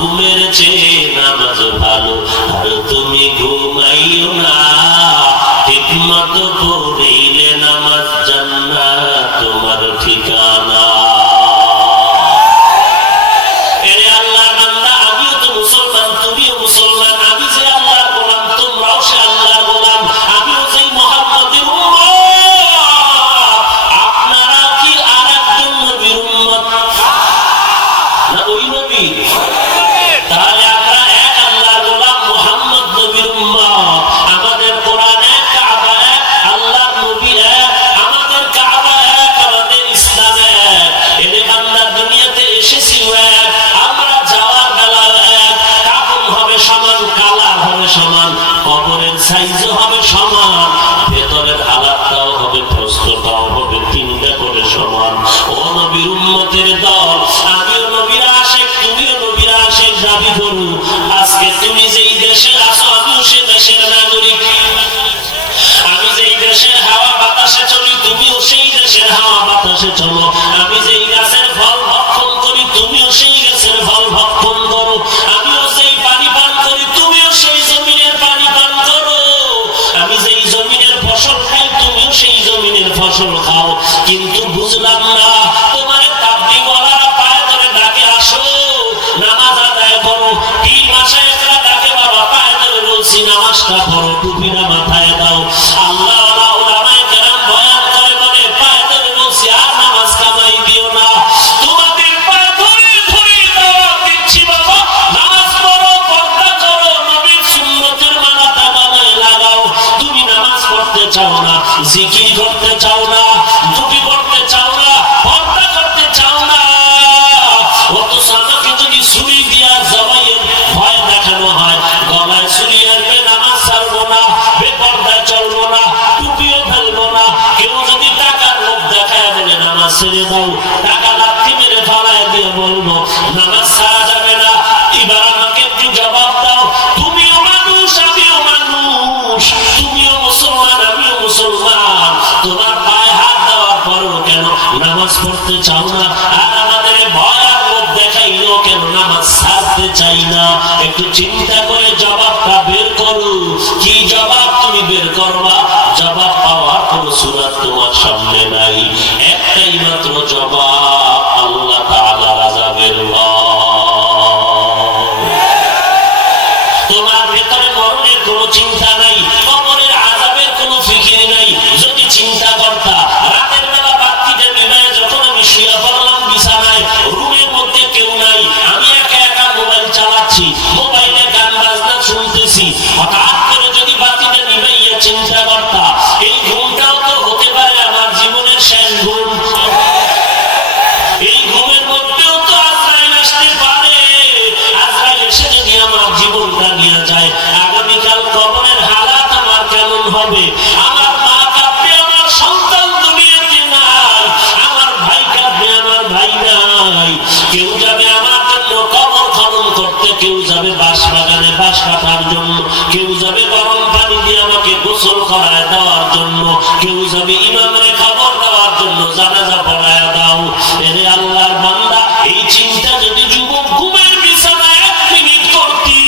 ঘুমের চেয়ে নামাজ ভালো, আর তুমি ঘুমাইও না, ঠিক মতো পড়িলে নামাজ জান্নাত তোমার ঠিকানা। এরে আল্লাহর বান্দা, আমিও তো মুসলমান, তুমিও মুসলমান, আমি যে আল্লাহর গোলাম, তোমরাও সে আল্লাহর গোলাম, আমিও সেই মুহাম্মদের উম্মত। আপনারা কি আরেকজন নবীর উম্মত না ওই নবী? তাহলে আমরা এক আল্লাহর গোলাম, মুহাম্মদ নবীর উম্মত। আমাদের কোরআন এক, কাবা এক, আল্লাহর নবী এক, আমাদের কাবা এক, আমাদের ইসলাম এক। এরে বান্দা, দুনিয়াতে এসেছি এক, আমরা যাওয়ার বেলা এক, কাপড় হবে সমান, কালার হবে সমান, কবরের সাইজও হবে সমান, ভেতরের হালাতটাও হবে, প্রস্তটাও হবে, তিনটা করে সমান। ও নবীর উম্মতের দল, আমিও নবীর আশিক, তুমিও নবীর আশিক দাবি করু। আজকে তুমি যেই দেশে আছো, আমিও সে দেশের নাগরিক। আমি যেই দেশের হাওয়া বাতাসে চলি, তুমিও সেই দেশের হাওয়া বাতাসে চলো। আমি যেই গাছের ফল ভক্ষণ করি, তুমিও সেই গাছের ফল ভক্ষণ করো। আমিও সেই পানি পান করি, তুমিও সেই জমিনের পানি পান করো। আমি যেই জমিনের ফসল খাই, তুমিও সেই জমিনের ফসল খাও। কিন্তু বুঝলাম না, তোমার তাবলীগওয়ালারা পায়ে ধরে ডাকে, আসো নামাজ আদায় করো। পীর মাশায়েখরা ডাকে, বাবা পায়ে ধরে বলছি নামাজটা পড়ো, টুপিটা মাথায় দাও। আল্লাহওয়ালা উলামায়ে কেরাম বয়ান করে বলে, পায়ে ধরে বলছি আর নামাজ কামাই দিও না, তোমাদের পায়ে ধরে ধরে দাওয়াত দিচ্ছি বাবা, নামাজ পড়ো, পর্দা করো, নবীর সুন্নতের মালাটা গলায় লাগাও। তুমি নামাজ পড়তে চাও না, জিকির করতে চাও না, টুপি পড়তে চাও না, পর্দা করতে চাও না, অথচ আমাকে যদি ছুরি দিয়া জবাইয়ের ভয় দেখানো হয়, গলায় ছুরি আসবে, নামাজ ছাড়বো না, বেপর্দায় চলবো না, টুপিও ফেলবো না। কেউ যদি টাকার লোভ দেখায় বলে নামাজ ছেড়ে দাও, টাকা লাথি মেরে ফালায় দিয়ে বলবো নামাজ ছাড়া যাবে না। এবার আমাকে একটু জবাব দাও, তুমিও মানুষ, আমিও মানুষ, তুমিও মুসলমান, আমিও মুসলমান, তোমার পায়ে হাত দেওয়ার পরও কেন নামাজ পড়তে চাও না? আর আমাদের ভয় আর লোভ দেখাইলেও কেন নামাজ ছাড়তে চাই না? একটু চিন্তা করে জবাবটা বের করো। কি জবাব তুমি বের করবা? জবাব পাওয়ার কোন সূরত তোমার সামনে নাই, একটাই মাত্র জবাব, আল্লাহ তাআলার আযাবের ভয়। তোমার ভেতরে মরণের কোনো চিন্তা নাই, কবরের আযাবের কোনো ফিকির নাই। যদি চিন্তা করতা, রাতের বেলা বাতিটা নিভায় যখন আমি শুয়ে পড়লাম বিছানায়, রুমের মধ্যে কেউ নাই, আমি একা একা মোবাইল চালাচ্ছি, মোবাইলে গান বাজনা শুনতেছি, হঠাৎ করে যদি বাতিটা নিভাইয়া চিন্তা করতা, এই ঘুমটাও তো হতে পারে আমার জীবনের শেষ ঘুম। এই ঘুমের মধ্যেও তো আজরাইল আসতে পারে। আজরাইল এসে যদি আমার জীবনটা নিয়ে যায়, আগামীকাল কবরের হালাত আমার কেমন হবে? আমার মা কাঁদবে, আমার সন্তান দুনিয়াতে নাই, আমার ভাই কাঁদবে, আমার ভাই নাই। কেউ যাবে আমার জন্য কবর খনন করতে, কেউ যাবে বাঁশ বাগানে বাঁশ কাটার জন্য, কেউ যাবে গরম পানি দিয়ে আমাকে গোসল করায় দেওয়ার জন্য, কেউ যাবে ইমামের খবর দেওয়ার জন্য, জানাজা পড়ায় দাও। এরে আল্লাহর বান্দা, এই চিন্তা যদি যুবক ঘুমের বিছানায় 1 মিনিট করতি,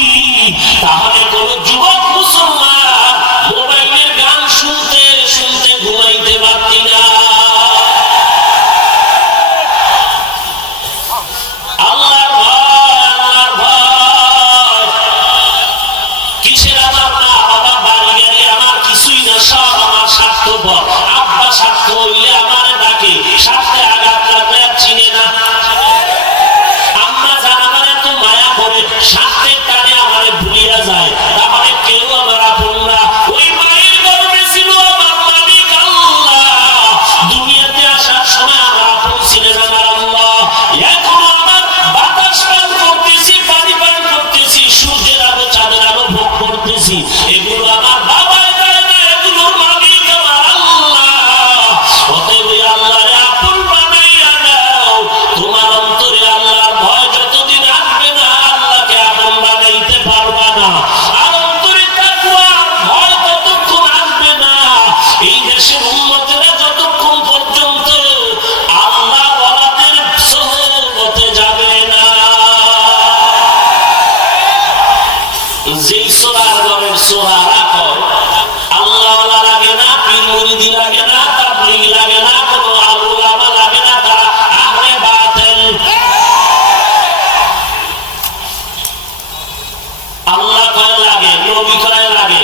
তাহলে কোন যুবক মুসলমান মোবাইলের গান শুনতে শুনতে ঘুমাইতে পারতি না। আল্লাহর ভয়, আল্লাহর ভয়। কিসের আমার মা বাবা, বাড়ি গাড়ি আমার কিছুই না, সব আমার স্বার্থপর। আব্বা স্বার্থ হইলে আমার ডাকে, যেই সোলার ঘরের সোহারা কয় আল্লাহ লাগে না, পীর মুরিদি লাগে না, তাবলীগ লাগে না, কোনো আলেম লাগে না, তারা আহলে বাতিল। আল্লাহ কয় লাগে, নবী কয় লাগে,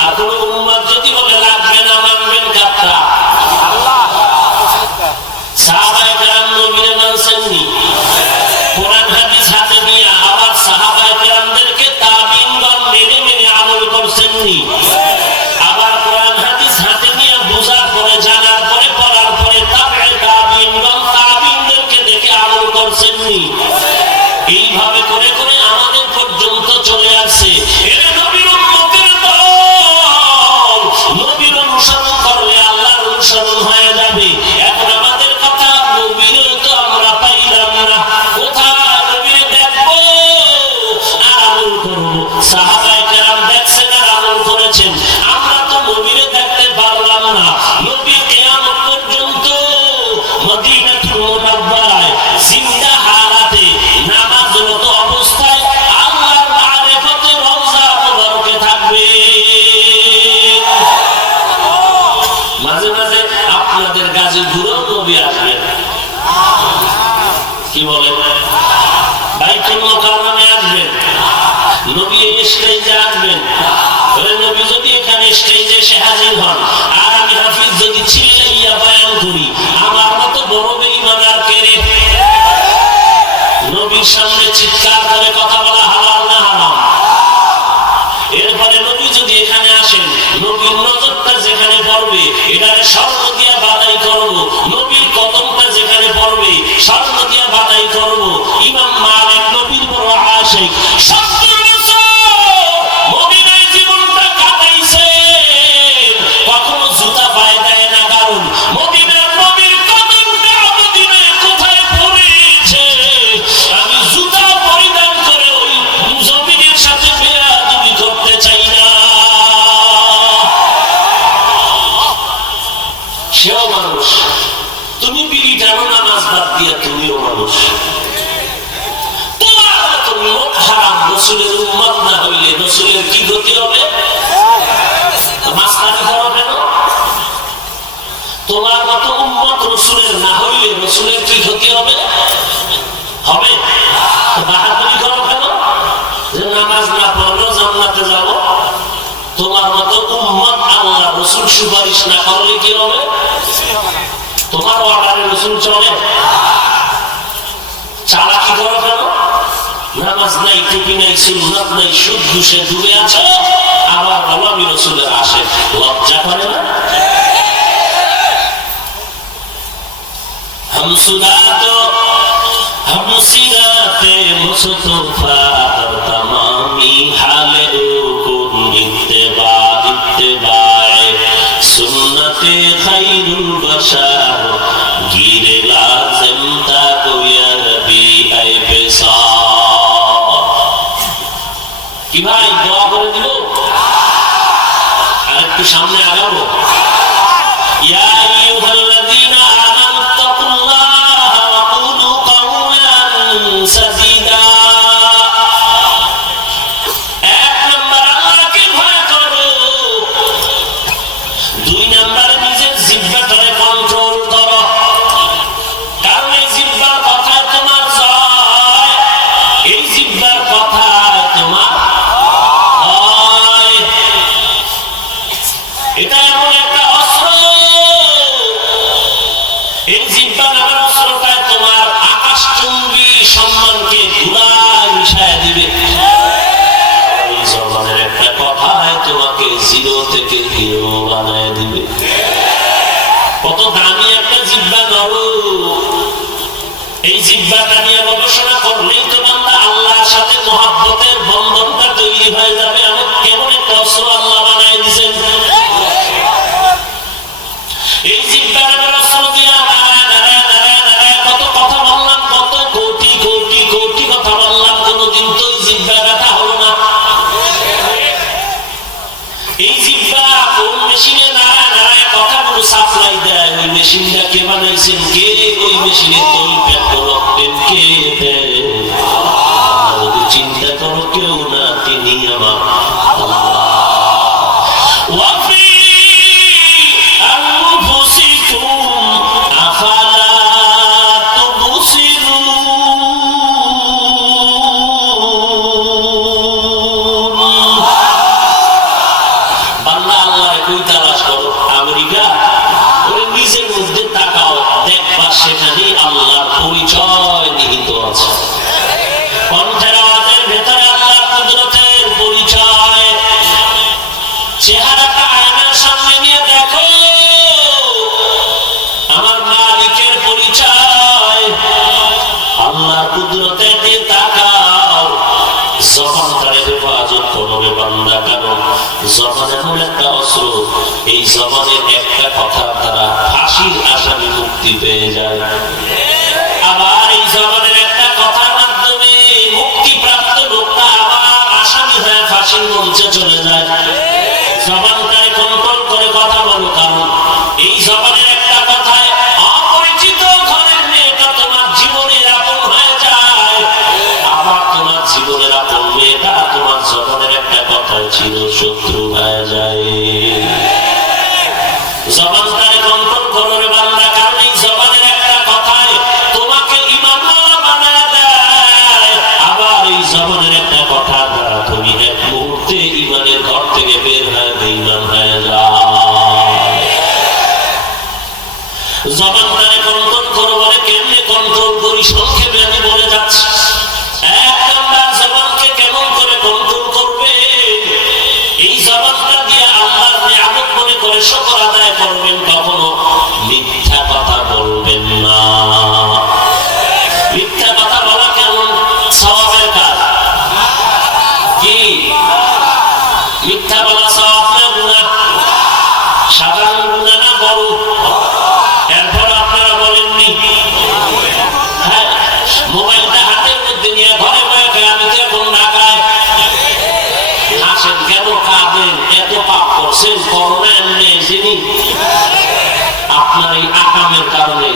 আর কোন উম্মত যদি বলে লাগবে না, মানবেন কারটা? সাহাবায়ে কেরাম নবীরে মানছেননি, কোরআন হাদিস হাতে নিয়ে আবার সাহাবায়ে কেরামদেরকে তাবিঈনগণ মেনে মেনে আমল করছেননি, আবার কোরআন হাদিস হাতে নিয়ে বোঝার পরে, জানার পরে, পড়ার পরে তাবিঈনগণ তাবিঈনদেরকে দেখে আমল করছেননি। এইভাবে করে করে আমাদের পর্যন্ত চলে আসছে। এরা নবীর উম্মতের দল, নবীর অনুসরণ করলে আল্লাহর অনুসরণ হয়ে যাবে। এখন আমাদের কথা, নবীর তো আমরা পাইলাম না, কোথায় নবীর দেখবো আর আমল করবো? সাহাবায়ে কেরাম দেখছেন আর আমল করেছেন, আমরা তো নবীর দেখতে পারলাম না। নবী কিয়ামত পর্যন্ত মদিনাতুল মুনাওয়ারায় জিন্দা হালাতে নামাজরত অবস্থায় আল্লাহর মারিফতে রওজা মুবারকে থাকবে। মাঝে মাঝে আপনাদের গাজীপুরেও নবী আসবেন, কি বলেন? বাইতুল মুকাররমে আসবেন, নবী স্টেজে আসবেন। নবী যদি এখানে স্টেজে এসে হাজির হন আর আমি হাফিজ যদি চিল্লাইয়া বয়ান করি, আমার মতো বড় বেঈমান আর কে রে? নবীর সামনে চিৎকার করে কথা বলা হালাল না হারাম? এরপরে নবী যদি এখানে আসেন, নবীর নজরটা যেখানে পড়বে এটারে স্বর্ণ দিয়া বাদাই করব, নবীর কদমটা যেখানে পড়বে স্বর্ণ দিয়া বাদাই করব। ইমাম মালিক নবীর বড় আশিক, 70 বছর মদিনায় জীবনটা কাটাইছে, কখনো জুতা পায়ে দেয় না, কারণ মদিনার নবীর কদমটা মদিনায় কোথায় পড়েছে আমি জুতা পরিধান করে ওই জমিনের সাথে বেয়াদবি করতে চাই না। সেও মানুষ, তুমি বিড়ি টানো নামাজ বাদ দিয়া, তুমিও মানুষ। তোমার মতো লোক হারাম রাসূলের উম্মত না হইলে রাসূলের কি গতি হবে? মাস্তানি করো কেন? তোমার মতো উম্মত রাসূলের না হইলে রাসূলের কি গতি হবে? হবে? বাহাদুরি করো কেন? যে নামাজ না পড়লেও জান্নাতে যাব। তোমার মতো উম্মত আল্লাহ রাসূল সুপারিশ না করলে কি হবে? তোমার অর্ডারে রাসূল চলে? চালাকি করো কেন? নামাজ নাই, টুপি নাই, সুন্নাত নাই, সুদ ঘুষে ডুবে আছো, আবার বলো আমি রাসূলের আসে, লজ্জা করে না? हम सुना तो हम सिराते मुस्तफा तमामी हाले को इत्तेबा इत्तेबाए सुन्नते खैरुल बशर गिरे लाजिम ता कोया नबी ऐ पेशा। কি ভাই দোয়া করে দিব? আর একটু সামনে আগাবো। ইয়া আইয়ুহাল্লাযীনা আমানু তাকুল্লাহা ওয়া কুলু কাওলান সাদীদা। এক নাম্বার আল্লাহকে ভয় করো, দুই নাম্বার নিজের জিহ্বাটাকে কন্ট্রোল করো, কারণ এই জিহ্বার কথায় তোমার জয়, এই জিহ্বার কথায় তোমার হয়। এটা এমন একটা অস্ত্র, এই জিহ্বা নামের অস্ত্রটায় তোমার আকাশচুম্বী সম্মানকে ধুলায় মিশায় দিবে। এই জবানের একটা কথায় তোমাকে জিরো থেকে হিরো বানায় দিবে। কত দামি একটা জিহ্বা ধরো, এই জিহ্বাটা নিয়ে গবেষণা করলেই তো বান্দা আল্লাহর সাথে মহব্বতের বন্ধনটা তৈরি হয়ে যাবে। এমন কেমন একটা অস্ত্র আল্লাহ বানায় দিয়েছেন। এই জিহ্বার অস্ত্র দিয়া নারায় নারায় নারায় নারায় কত কথা বললাম, কত কোটি কোটি কোটি কথা বললাম, কোনদিন তো এই জিহ্বা ব্যথা হলো না। এই জিহ্বা কোন মেশিনে নারায় নারায় কথাগুলো সাপ্লাই দেয়, ওই মেশিনটা কে বানাইছেন, কে ওই মেশিনে তৈরি পেট্রোল কে দেয়? চিন্তা করো, কে কেউ না, তিনি আমার আল্লাহ। ওয়াফি আনফুসিকুম আফালা তুবসিরুন। বান্দা আল্লাহর কই তালাশ করো? আমেরিকা? ওই নিজের মধ্যে তাকাও, দেখবা সেখানে আল্লাহর পরিচয় নিহিত আছে। কণ্ঠের আওয়াজের ভেতরে আল্লাহর কুদরতের পরিচয়। চেহারাটা আয়নার সামনে নিয়ে দেখো, আমার মালিকের পরিচয়। আল্লাহর কুদরতের দিয়ে তাকাও। জবানটারে হেফাজত করো রে বান্দা, কারণ জবান এমন একটা অস্ত্র, এই জবানের একটা কথার দ্বারা ফাঁসির আসামি মুক্তি পেয়ে যায়। আবার এই জবানের একটা কথার মাধ্যমে মুক্তিপ্রাপ্ত লোকটা আবার আসামি হয়ে ফাঁসির মঞ্চে চলে যায়। জবানটারে কন্ট্রোল করে কথা বলো, কারণ এই জবানের একটা কথায় অপরিচিত ঘরের মেয়েটা তোমার জীবনের আপন হয়ে যায়। আবার তোমার জীবনের আপন মেয়েটা তোমার জবানের একটা কথায় ছিল শত্রু হয়ে যায়। জবানটারে কন্ট্রোল করো রে বান্দা, কারণ এই জবানের একটা কথায় তোমাকে ঈমানওয়ালা বানায় দেয়। আবার এই জবানের একটা কথা দ্বারা তুমি এক মুহূর্তে ঈমানের ঘর থেকে বের হয়ে বেঈমান হয়ে যায়। জবানটারে কন্ট্রোল করো বলে কেমনে কন্ট্রোল করি? সংক্ষেপে আমি বলে যাচ্ছি। এক নাম্বার, জবানকে কেমন করে কন্ট্রোল করবে? এই জবানটা দিয়ে আল্লাহর নিয়ামত মনে করে শুকর আদায় করবেন। কখনো মিথ্যা কথা বলবেন না। মিথ্যা কথা বলা কেমন সওয়াবের কাজ? কি মিথ্যা বলা সওয়াব না গুনাহ? সাধারণ গুনাহ না বড়? এরপর আপনারা বলেননি? হ্যাঁ, মোবাইলটা হাতের মধ্যে নিয়ে ঘরে বসে আমি তো এখন ঢাকায়। হাসেন কেন? কাঁদেন? এত পাপ করছেন, করোনা এমনি এসেনি। আপনার এই আকামের কারণে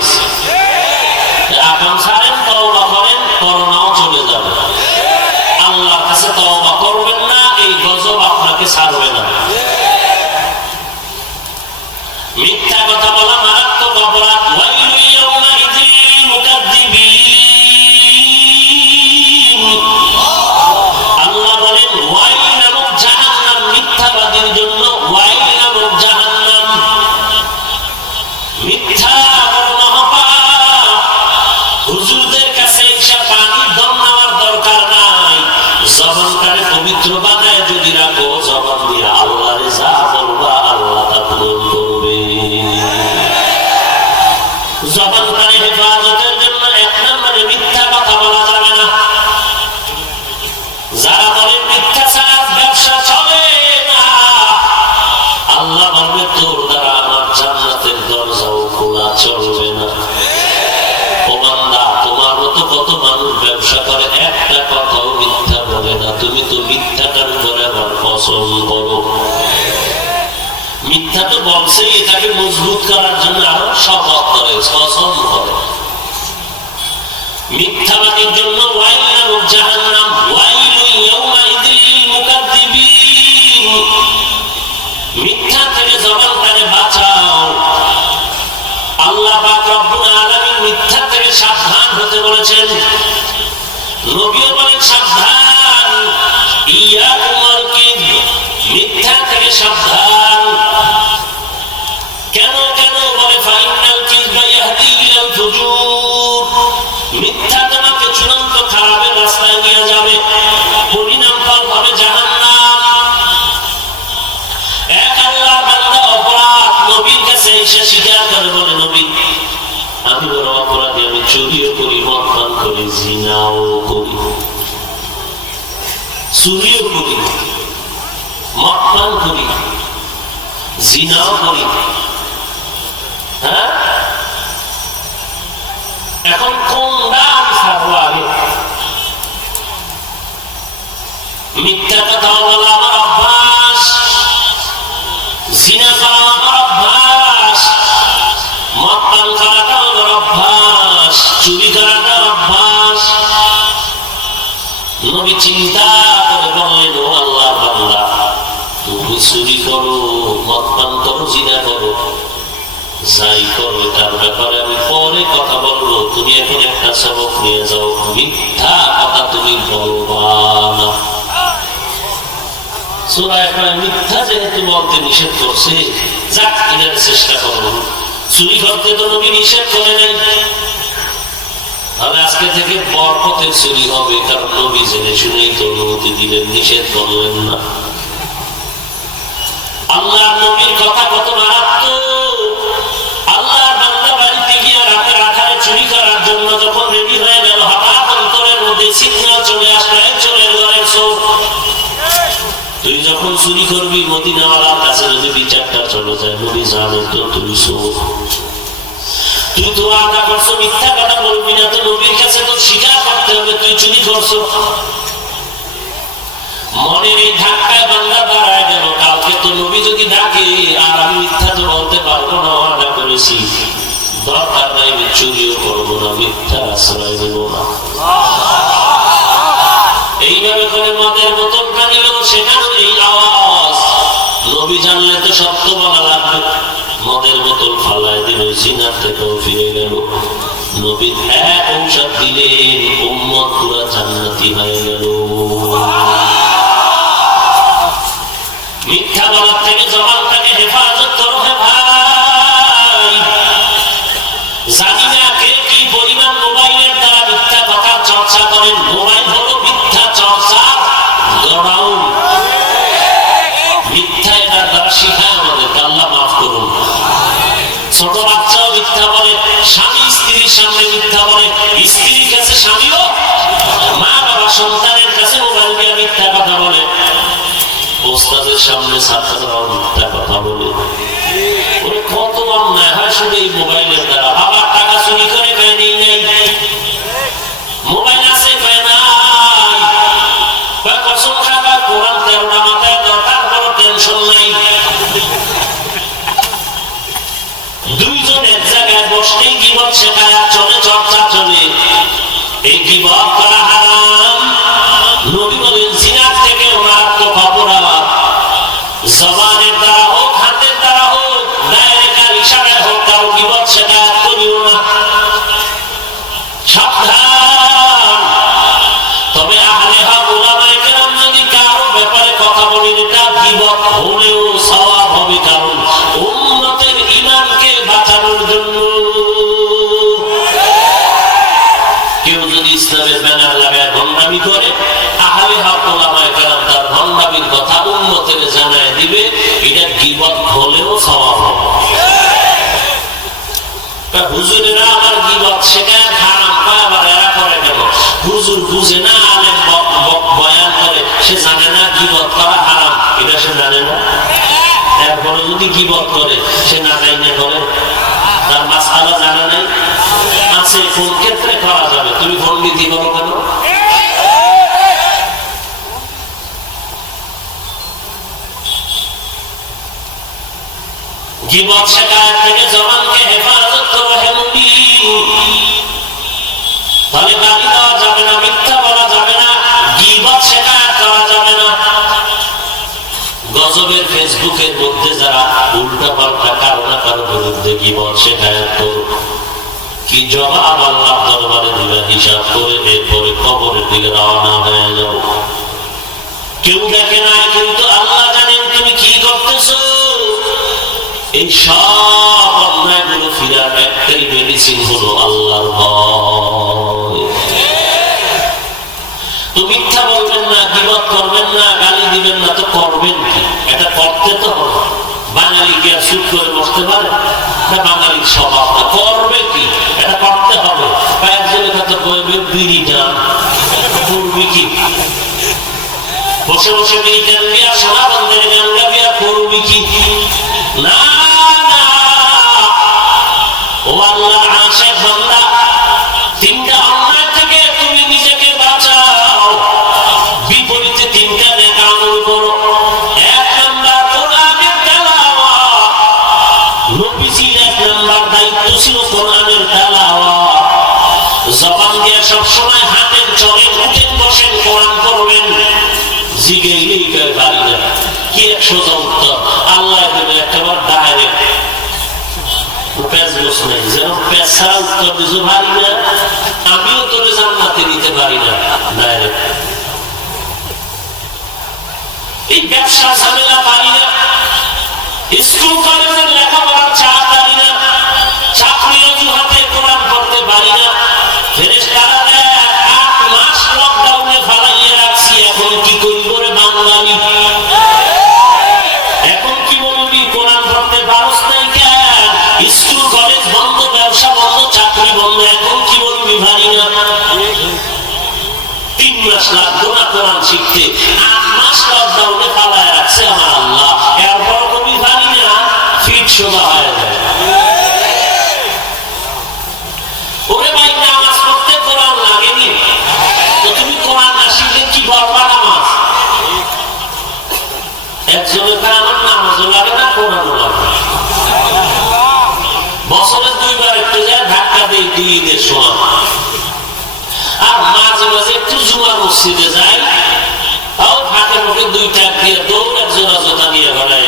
আকাম ছাড়েন, তওবা করেন, করোনাও চলে যাবে। আল্লাহর কাছে তওবা করবেন না, এই গজব আপনাকে ছাড়বে না। মিথ্যা কথা বলা মারাত্মক অপরাধ। ওয়াইলু ইয়াউমাইযিল লিল মুকাদ্দিবিন। আল্লাহ বলেন ওয়াইল নামক জাহান্নাম মিথ্যাবাদীর জন্য। ওয়াইল নামক জাহান্নাম, মিথ্যা বড় মহাপাপ। হুজুরদের কাছে এসে পানি দম নেওয়ার দরকার নাই। জবানটারে পবিত্র বানায় যদি রাখো, জবান দিয়ে আল্লাহরে যা বলবা আল্লাহ তা পূরণ করবে। জবানটারে হেফাজতের জন্য এক নম্বরে মিথ্যা কথা বলা যাবে না। যারা বলেন মিথ্যা ছাড়া ব্যবসা চলে না, আল্লাহ বলবে তোর দ্বারা আমার জান্নাতের দরজাও খোলা চলবে না। ও বান্দা, তোমার মতো কত মানুষ ব্যবসা করে, একটা কথাও মিথ্যা বলে না। তুমি তো মিথ্যাটার করে আবার পছন্দ করো। মিথ্যা তো বলছে এটাকে মজবুত করার জন্য আরো শপথ করে, পছন্দ করে। মিথ্যাবাদীর জন্য ওয়াইল নামক জাহান্নাম। ওয়াইলু ইয়াউমাইযিল লিল মুকাদ্দিবিন। মিথ্যা থেকে জবানটারে বাঁচাও। আল্লাহ পাক রব্বুল আলামিন মিথ্যা থেকে সাবধান হতে বলেছেন। নবীও বলেন সাবধান, ইয়াকুম ওয়াল কিযব, মিথ্যা থেকে সাবধান। কেন কেন বলে ফাইনাল কিযবা ইয়াহদি ইলাল ফুজুর। মিথ্যা তোমাকে চূড়ান্ত খারাপের রাস্তায় নিয়ে যাবে, পরিণাম ফল হবে জাহান্নাম। এক আল্লাহর বান্দা অপরাধ নবীর কাছে এসে স্বীকার করে, বলে নবী আমি বড় অপরাধী, আমি চুরিও করি, মদ পান করি, জিনাও করি। চুরিও করি, মদ পান করি, জিনাও করি। হ্যাঁ, এখন কোনটা আমি ছাড়বো আগে? মিথ্যা কথা বলা আমার অভ্যাস, জিনা করা আমার অভ্যাস, মদ পান করাটা আমার অভ্যাস, চুরি করাটা অভ্যাস। নবী চিন্তা করে বললেন, ও আল্লাহর বান্দা, তুমি চুরি করো, মদ পান করো, জিনা করো, যাই করো, তার ব্যাপারে আমি পরে কথা বলবো, তুমি এখন একটা সবক নিয়ে যাও, মিথ্যা কথা তুমি বলবা না। সূরা ইকরার মিথ্যা যেহেতু বলতে নিষেধ করছে, যাক এটার চেষ্টা করো। চুরি করতে তো নবী নিষেধ করে নাই, তাহলে আজকে থেকে বরকতের চুরি হবে, কারণ নবী জেনে শুনেই তো অনুমতি দিলেন, নিষেধ করলেন না। আল্লাহর নবীর কথা কত মারাত্মক। আল্লাহর বান্দা বাড়িতে গিয়ে রাতের আধারে চুরি করার জন্য যখন রেডি হয়ে গেল, হঠাৎ অন্তরের মধ্যে সিগন্যাল চলে আসলো, চোরের ঘরের চোর, তুই যখন চুরি করবি মদিনাওয়ালার কাছে যদি বিচারটা চলে যায়, নবী জানেন তো তুই চোর, তুই তো আদা করছো, মিথ্যা কথা বলবি না, তো নবীর কাছে তো স্বীকার করতে হবে তুই চুরি করছো। মনের এই ধাক্কায় বান্দা দাঁড়ায় গেল, কালকে তো নবী যদি ডাকে আর আমি মিথ্যা তো বলতে পারবো না, আদা করেছি, দরকার নাই, আমি চুরিও করবো না, মিথ্যা আশ্রয় দেব না। এইভাবে করে মদের বোতলটা নিল, সেখানে এই আওয়াজ, নবী জানলে তো সত্য বলা লাগবে, মদের বোতল ফালায় দিল, জিনার থেকেও ফিরে গেল। নবী এক ঔষধ দিলেন, উম্মত পুরা জান্নাতি হয়ে গেল। মিথ্যা বলার থেকে জবানটাকে হেফাজত করো হে ভাই। জানি না কে কি পরিমাণ মোবাইলের দ্বারা মিথ্যা কথা চর্চা করেন, মোবাইল হলো মিথ্যা চর্চা গোডাউন। মিথ্যা এটার দ্বারা শিখায় আমাদেরকে, আল্লাহ মাফ করুন। ছোট বাচ্চাও মিথ্যা বলে, স্বামী স্ত্রীর সামনে মিথ্যা বলে, স্ত্রীর কাছে স্বামীও, মা বাবা সন্তানের কাছে মোবাইল দিয়ে মিথ্যা কথা বলে, ওস্তাদের সামনে ছাত্ররাও মিথ্যা কথা বলে। ওরে কত অন্যায় হয় শুধু এই মোবাইলের দ্বারা। বাবার টাকা চুরি করে পায় নেই, মোবাইল আছে পায় নাই, কসম খাবা কোরআন 13টা মাথায় দাও, তারপর টেনশন নাই। দুইজন এক জায়গায় বসতেই গীবত শেখায় চলে, চর্চা চলে, এই গীবত করা হারাম। নবী বলেন জিনার থেকে মারাত্মক অপরাধ, জবানের দ্বারা হোক, হাতের দ্বারা হোক, ডাইরেক্ট আর ইশারায় হোক, তাও গীবত শেখায় করিও না, সাবধান। তবে আহলে হক উলামায়ে কেরাম যদি কারো ব্যাপারে কথা বলেন, এটা গীবত হলেও সওয়াব হবে, কারণ উম্মতের ঈমানকে বাঁচানোর জন্য। কেউ যদি ইসলামের ব্যানার লাগায় ভণ্ডামি করে, আহলে হক উলামায়ে কেরাম তার ভণ্ডামির কথা উম্মতের জানায় দিবে, এটা গীবত হলেও সওয়াব হবে। হুজুরেরা আমার গীবত শেখায় হারাম পায়, আবার এরা করে কেন? হুজুর বুঝে না, আলেম বয়ান করে, সে জানে না গীবত করা হারাম, এটা সে জানে না। এরপরে যদি গীবত করে, সে না জানে করে, তার মাসআলা জানা নাই। আছে কোন ক্ষেত্রে করা যাবে, তুমি পণ্ডিতি করো কেন? গীবত শেখায় থেকে জবানকে হেফাজত করো হে মুমিন। তাহলে গালি দেওয়া যাবে না, মিথ্যা বলা যাবে না, গীবত শেখায় করা যাবে না। গজবের ফেসবুকের মধ্যে যারা উল্টা পাল্টা কারো না কারো বিরুদ্ধে গীবত শেখায় করো, কি জবাব আল্লাহর দরবারে দিবে হিসাব করে, এরপরে কবরের দিকে রওনা হয়ে যাও। কেউ দেখে না, কিন্তু আল্লাহ জানেন তুমি কি করতেছো। এই সব অন্যায়গুলো ফিরার একটাই মেডিসিন হলো আল্লাহর ভয়। তো মিথ্যা বলবেন না, গীবত করবেন না, গালি দিবেন না, তো করবেন কি? এটা করতে তো হবে। বাঙালি কি আর চুপ করে বসতে পারে? বাঙালির স্বভাব না, করবে কি? এটা করতে হবে। একজনের কথা বলবে বিড়ি গান করবি কি? বসে বসে বিড়ি গান বিয়া, সোনা বন্ধের গান গাবি, আর করবি কি? না না, ও আল্লাহ আশিক বান্দা, তিনটা অন্যায় থেকে তুমি নিজেকে বাঁচাও, বিপরীতে তিনটা নেক আমল করো। 1 নাম্বার কোরআনের তেলাওয়াত, নবীজির 1 নাম্বার দায়িত্ব ছিল কোরআনের তেলাওয়াত। জবান দিয়ে সবসময় হাঁটেন, চলেন, উঠেন, বসেন, কোরআন পড়ো, জিগেইলেই কয় পারি না। কি এক সোজা উত্তর, আল্লাহ দেবে একেবারে ডাইরেক্ট, পেঁচগোছ নেই। যেন পেঁচ ছাড়া উত্তর দিছো পারি না, আমিও তোরে জান্নাতে নিতে পারি না, ডাইরেক্ট। এই ব্যবসা ঝামেলা পারি না, স্কুল কলেজের লেখাপড়ার চাপ পারি না, চাকরি অজুহাতে কোরআন পড়তে পারি না। ফেরেশতারা 8 মাস লকডাউনে ফালাইয়া রাখছি, এখন কি করিব রে বাঙালি? এখন কি বলবি কোরআন পড়তে পারস নাই কেন? স্কুল কলেজ বন্ধ, ব্যবসা বন্ধ, চাকরি বন্ধ, এখন কি বলবি ভারি না? 3 মাস লাগতো না কোরআন শিখতে, 8 মাস লকডাউনে ফালাইয়া রাখছে আমার আল্লাহ। এরপর তুমি ভারি না, ফিট সোজা হয়ে যায়। ওরে ভাই, নামাজ পড়তে কোরআন লাগেনি তো তুমি কোরআন না শিখলে কি বলবা নামাজ? একজনের আমার নামাজও লাগে না, কোরআনও লাগে না। বছরে 2 বার একটু যায়, ধাক্কা দিয়ে 2 ঈদের সময়। আর মাঝে মাঝে একটু জুমার মসজিদে যায়, তাও ফাঁকে মুখে 2 টাক দিয়ে দৌড়, এক জোড়া জোতা দিয়ে ঘরে।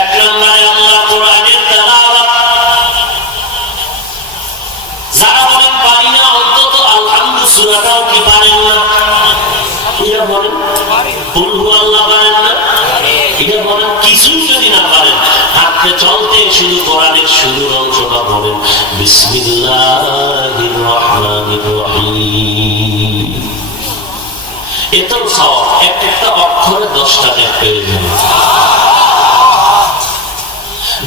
এক নম্বরে আল্লাহ কোরআনের তেলাওয়াত। যারা বলেন পারি না, অন্তত আলহামদুলিল্লাহ সূরাটাও কি পারেন না? এটা বলেন কুল হুয়াল্লাহ পারেন না? এটা বলেন কিছুই যদি না পারেন, হাঁটতে চলতে শুধু কোরআনের শুরুর অংশটা বলেন, বিসমিল্লাহির রহমানির রহিম। এত সব, একটা অক্ষরে 10 টাকা পেয়ে যাবে।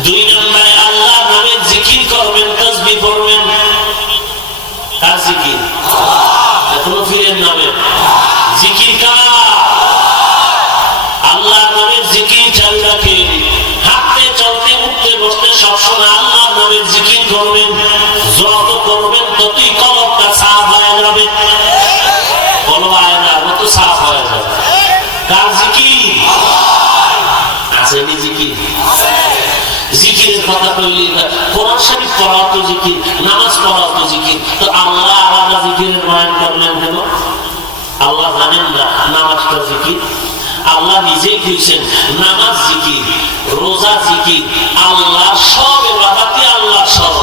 2 নম্বরে আল্লাহর নামের জিকির করবেন, তাসবিহ পড়বেন। কার জিকির? এখনো ফিরেন নামে জিকির কার? আল্লাহর নামের জিকির চালু রাখেন। হাঁটতে চলতে উঠতে বসতে সবসময় আল্লাহর নামের জিকির করবেন। যত করবেন ততই কলবটা সাফ হয়ে যাবে। কলব আয়নার মতো সাফ হয়ে যাবে। কার জিকির? আসেনি জিকির? জিকিরের কথা কইলে কোরআন শরীফ পড়াও তো জিকির, নামাজ পড়াও তো জিকির, তো আল্লাহ আলাদা জিকিরের বয়ান করলেন কেন? আল্লাহ জানেন না নামাজটা জিকির? আল্লাহ নিজেই কইছেন নামাজ জিকির, রোজা জিকির, আল্লাহ সব ইবাদতই আল্লাহ সব।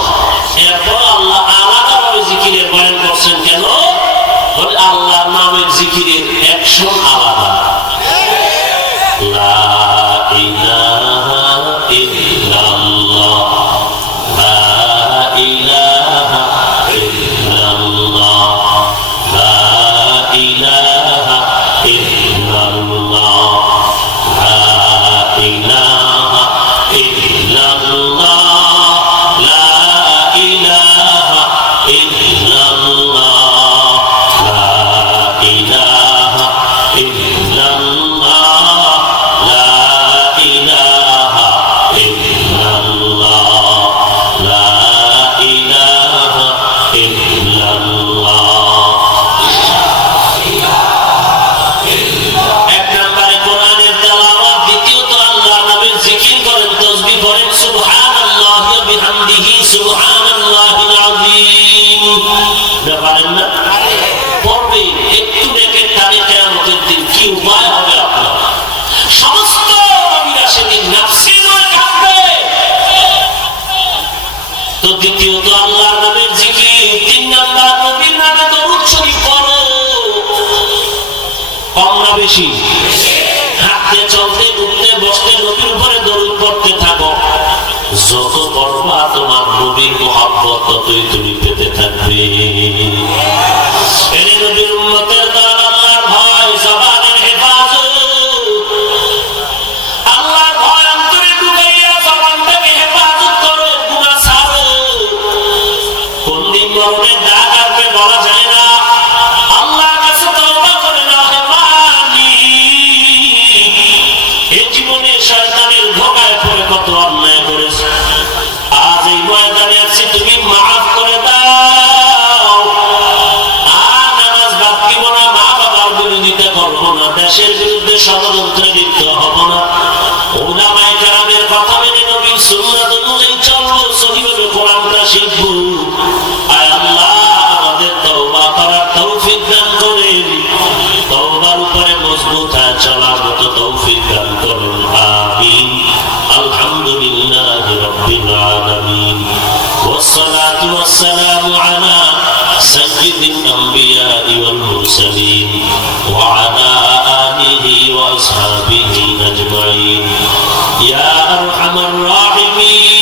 এরপর আল্লাহ আলাদাভাবে জিকিরের বয়ান করছেন কেন? বলে আল্লাহর নামের জিকিরের অ্যাকশন আলাদা। লা ইলাহা ইল্লাল্লাহ, লা ইলাহা ইল্লাল্লাহ, লা ইলাহা ইল্লাল্লাহ, লা ইলাহা ইল্লাল্লাহ, লা ইলাহা ইল্লাল্লাহ, লা ইলাহা ইল্লাল্লাহ, লা ইলাহা ইল্লাল্লাহ, লা ইলাহা ইল্লাল্লাহ। এক নম্বরে কোরআনের তেলাওয়াত, দ্বিতীয়ত আল্লাহর নামের জিকির করেন, তাসবিহ করেন, সুবহানাল্লাহি ওয়া বিহামদিহি সুবহানাল্লাহিল আযীম। পারেন না? পড়বেন, একটু দেখে টানে কিয়ামতের দিন কি উপায় হবে আপনার? সমস্ত নবীরা সেদিন নাফসি বলে কাঁদবে। তো দ্বিতীয়ত আল্লাহর নামের জিকির। 3 নাম্বার নবীর নামে দরুদ শরীফ পড়ো। কম না বেশি? হাঁটতে চলতে উঠতে বসতে নবীর উপরে দরুদ পড়তে থাকো। যত পড়বা তোমার নবীর মহব্বত ততই তুমি পেতে থাকবে। এই নবীর উম্মতের দল, আল্লাহর ভয়, জবানের হেফাজত। আল্লাহর ভয় অন্তরে ঢুকাইয়া জবানটাকে হেফাজত করো, গুনাহ ছাড়ো। কোন দিন মরণের দাগ আসবে বলা যায় না। আল্লাহর কাছে তওবা করে নাও, হে মালিক, এই জীবনে শয়তানের ধোঁকায় পড়ে কত অন্যায় করেছে। আজ এই ময়দানে আছি, তুমি মাফ করে দাও। আর নামাজ বাদ দিব না, মা বাবার বিরোধিতা করবো না, দেশের বিরুদ্ধে ষড়যন্ত্রে লিপ্ত হব না। উলামায়ে কেরামের কথা মেনে নবীর সুন্নাত অনুযায়ী চলবো, সহিভাবে কোরআনটা শিখবো। আয় আল্লাহ, আমাদের তওবা سيد الأنبياء والمرسلين وعلى آله وأصحابه أجمعين يا أرحم الراحمين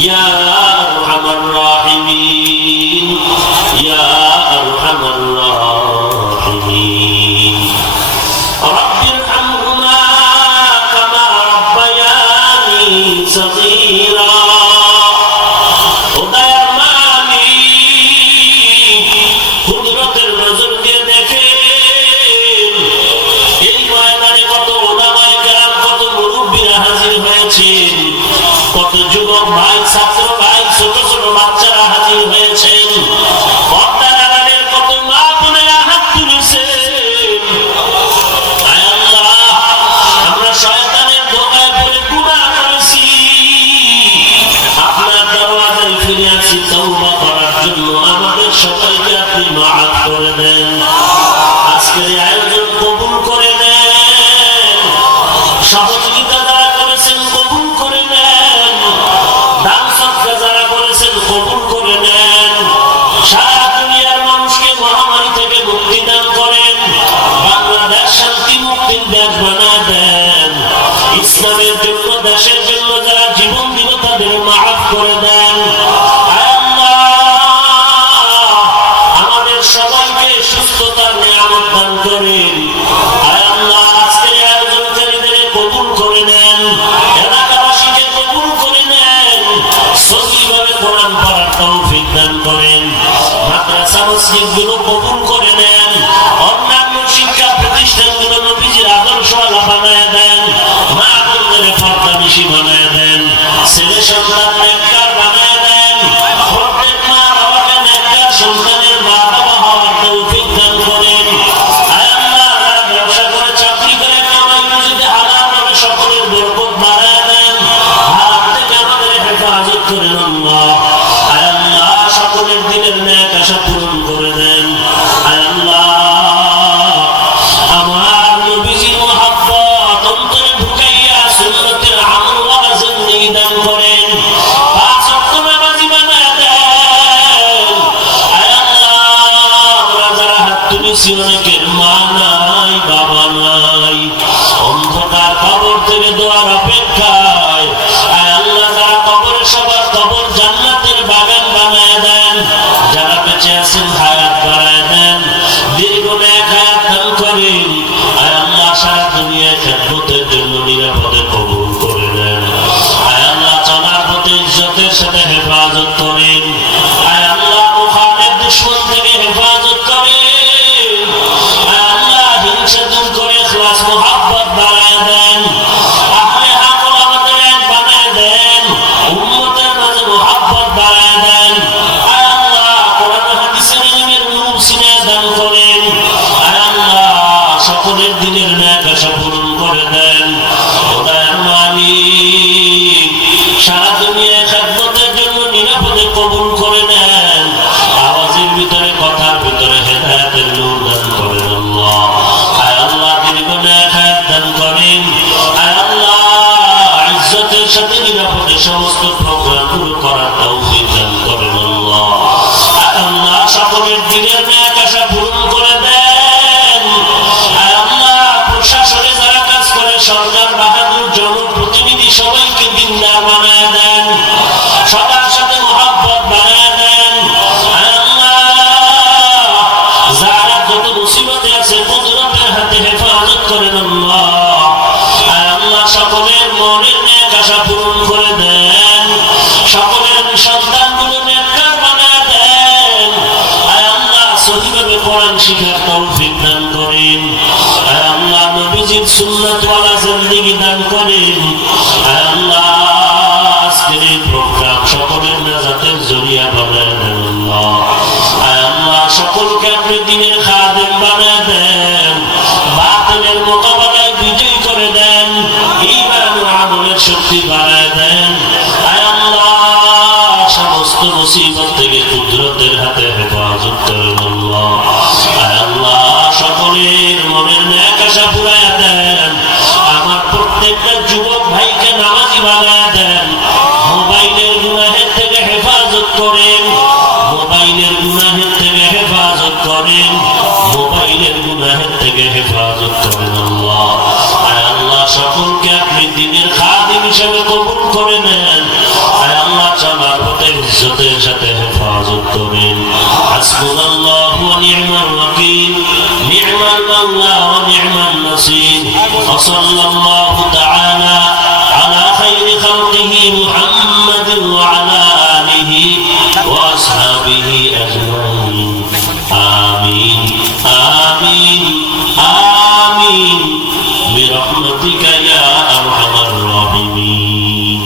يا أرحم الراحمين يا أرحم الراحمين رب ارحمهما كما ربياني صغيرا কত যুবক ভাই ছাত্র ভাই ছোট ছোট বাচ্চারা হাজির হয়েছেন পর্দা লাগানোর কত মা বোনেরা হাত তুলেছেন আয় আল্লাহ আমরা শয়তানের ধোঁকায় পড়ে গুনাহ করেছি আপনার দরওয়াজায় ফিরে আসি তওবা করার জন্য আমাদের সবাইকে আপনি মাফ করে দেন আজকের আয়োজন কবুল করে নেন সহযোগিতা যারা করেছেন কবুল করে নেন দান সদকা যারা করেছেন কবুল করে নেন সারা দুনিয়ার মানুষকে মহামারী থেকে মুক্তি দান করেন বাংলাদেশ শান্তি মুক্তির দেশ বানায় দেন ইসলামের জন্য দেশের জন্য যারা জীবন দিল তাদের মাফ করে দেন আমাদের সবাইকে সুস্থতার নিয়ামত দান করেন আয় আল্লাহ আজকের আয়োজনকারীদের কবুল করে নেন এলাকাবাসীকে কবুল করে নেন সহিভাবে কোরআন পড়ার তৌফিক দান করেন মাদ্রাসা মসজিদগুলো কবুল করে নেন অন্যান্য শিক্ষা প্রতিষ্ঠানগুলো নবীজির আদর্শওয়ালা বানায় দেন মা বোনদের পর্দানিশী বানায় দেন ছেলে সন্তান নেককার বানায় দেন প্রত্যেক মা বাবাকে নেককার সন্তানের মা বাবা হওয়ার তৌফিক দান করেন আয় আল্লাহ যারা ব্যবসা করে চাকরি করে কামাই রুজিতে হালাল ভাবে সকলের বরকত বাড়ায় দেন হারাম থেকে আমাদের হেফাজত করেন আল্লাহ আয় আল্লাহ সকলের দিনের ন্যাক আশা পূরণ করে দেন আয় আল্লাহ আমার নবীজির মহব্বত অন্তরে ঢুকাইয়া সুন্নতের আমল ওয়ালা জিন্দেগি দান করেন পাঁচ ওয়াক্ত নামাজি বানায় দেন আয় আল্লাহ আমরা যারা হাত তুলেছি অনেকের মা নাই বাবা নাই অন্ধকার কবর থেকে দোয়ার অপেক্ষায় আয় আল্লাহ যারা কবরে সবার কবর জান্নাতের বাগান বানায় দেন যারা বেঁচে আছেন হায়াত বাড়ায় দেন দীর্ঘ নেক হায়াত দান করেন আয় আল্লাহ সারা দুনিয়ায় খেদমতের জন্য নিরাপদে কবুল করে নেন আয় আল্লাহ চলার পথে ইজ্জতের সাথে হেফাজত করেন আয় আল্লাহ মুখানের দুশমন থেকে হেফাজত করেন আয় আল্লাহ হিংসা দূর করে ইখলাস মুহাব্বত বাড়ায় দেন আহলে হক আমাদের এক বানায় দেন উম্মতের মাঝে মুহাব্বত বাড়ায় দেন আয় আল্লাহ কোরআন হাদিসের ইলমের নূর সিনায় দান করেন আয় আল্লাহ সকলের দিনের ন্যাক আশা পূরণ করে দেন খোদার মালিক সারা দুনিয়ায় খেদমতের জন্য নিরাপদে কবুল করে নেন আওয়াজের ভিতরে কথার ভিতরে হেদায়েতের নূর দান করেন আল্লাহ আয় আল্লাহ দীর্ঘ ন্যাক হায়াত দান করেন আয় আল্লাহ ইজ্জতের সাথে নিরাপদে সমস্ত প্রোগ্রামগুলো করার তৌফিক দান করেন আল্লাহ আয় আল্লাহ সকলের দিনের ন্যাক আশা পূরণ করে দেন আয় আল্লাহ প্রশাসনে যারা কাজ করে সরকার বাহাদুর জনপ্রতিনিধি সবাইকে দিনদার বানায় দেন সবার সাথে মহব্বত বানায় দেন আয় আল্লাহ যারা যত মুসিবতে আছে কুদরতের হাতে হেফাজত করেন আল্লাহ আয় আল্লাহ সকলের মনের নেক আশা পূরণ করে দেন সকলের সন্তানগুলো নেককার বানায় দেন আয় আল্লাহ সহিভাবে কোরআন শিখার তৌফিক দান করেন আয় আল্লাহ নবীজির সুন্নাত ওয়ালা জিন্দেগি দান করেন আয় আল্লাহ আজকের এই প্রোগ্রাম সকলের নাজাতের জরিয়া বানায় দেন আল্লাহ আয় আল্লাহ সকলকে আপনি দ্বীনের খাদেম বানায় দেন বাতিলের মোকাবেলায় বিজয়ী করে দেন ঈমান ও আমলের শক্তি বাড়ায় দেন আয় আল্লাহ সমস্ত মুসিবত থেকে কুদরতের হাতে হেফাজত করেন আল্লাহ আয় আল্লাহ সকলের মনের নেক আশা পুরায়া দেন আমার প্রত্যেকটা যুবক ভাইকে নামাজি বানায় দেন মোবাইলের গুনাহের থেকে হেফাজত করেন মোবাইলের গুনাহের থেকে হেফাজত করেন, মোবাইলের গুনাহের থেকে হেফাজত করেন আল্লাহ। আয় আল্লাহ, সকলকে আপনি দ্বীনের খাদিম হিসেবে কবুল করে নেন। আয় আল্লাহ, চলার পথে ইজ্জতের সাথে হেফাজত করেন। হাসবুনাল্লাহু ওয়া নি'মাল ওয়াকিল, নি'মাল মাওলা ওয়া নি'মান নাসির। ওয়া সাল্লাল্লাহু তাআলা আলা খায়রি খালকিহি মুহাম্মাদিন ওয়া আলা আলিহি ওয়া আসহাবিহি আজমাইন। আমিন আমিন আমিন বিরহমাতিকা ইয়া আরহামার রাহিমিন।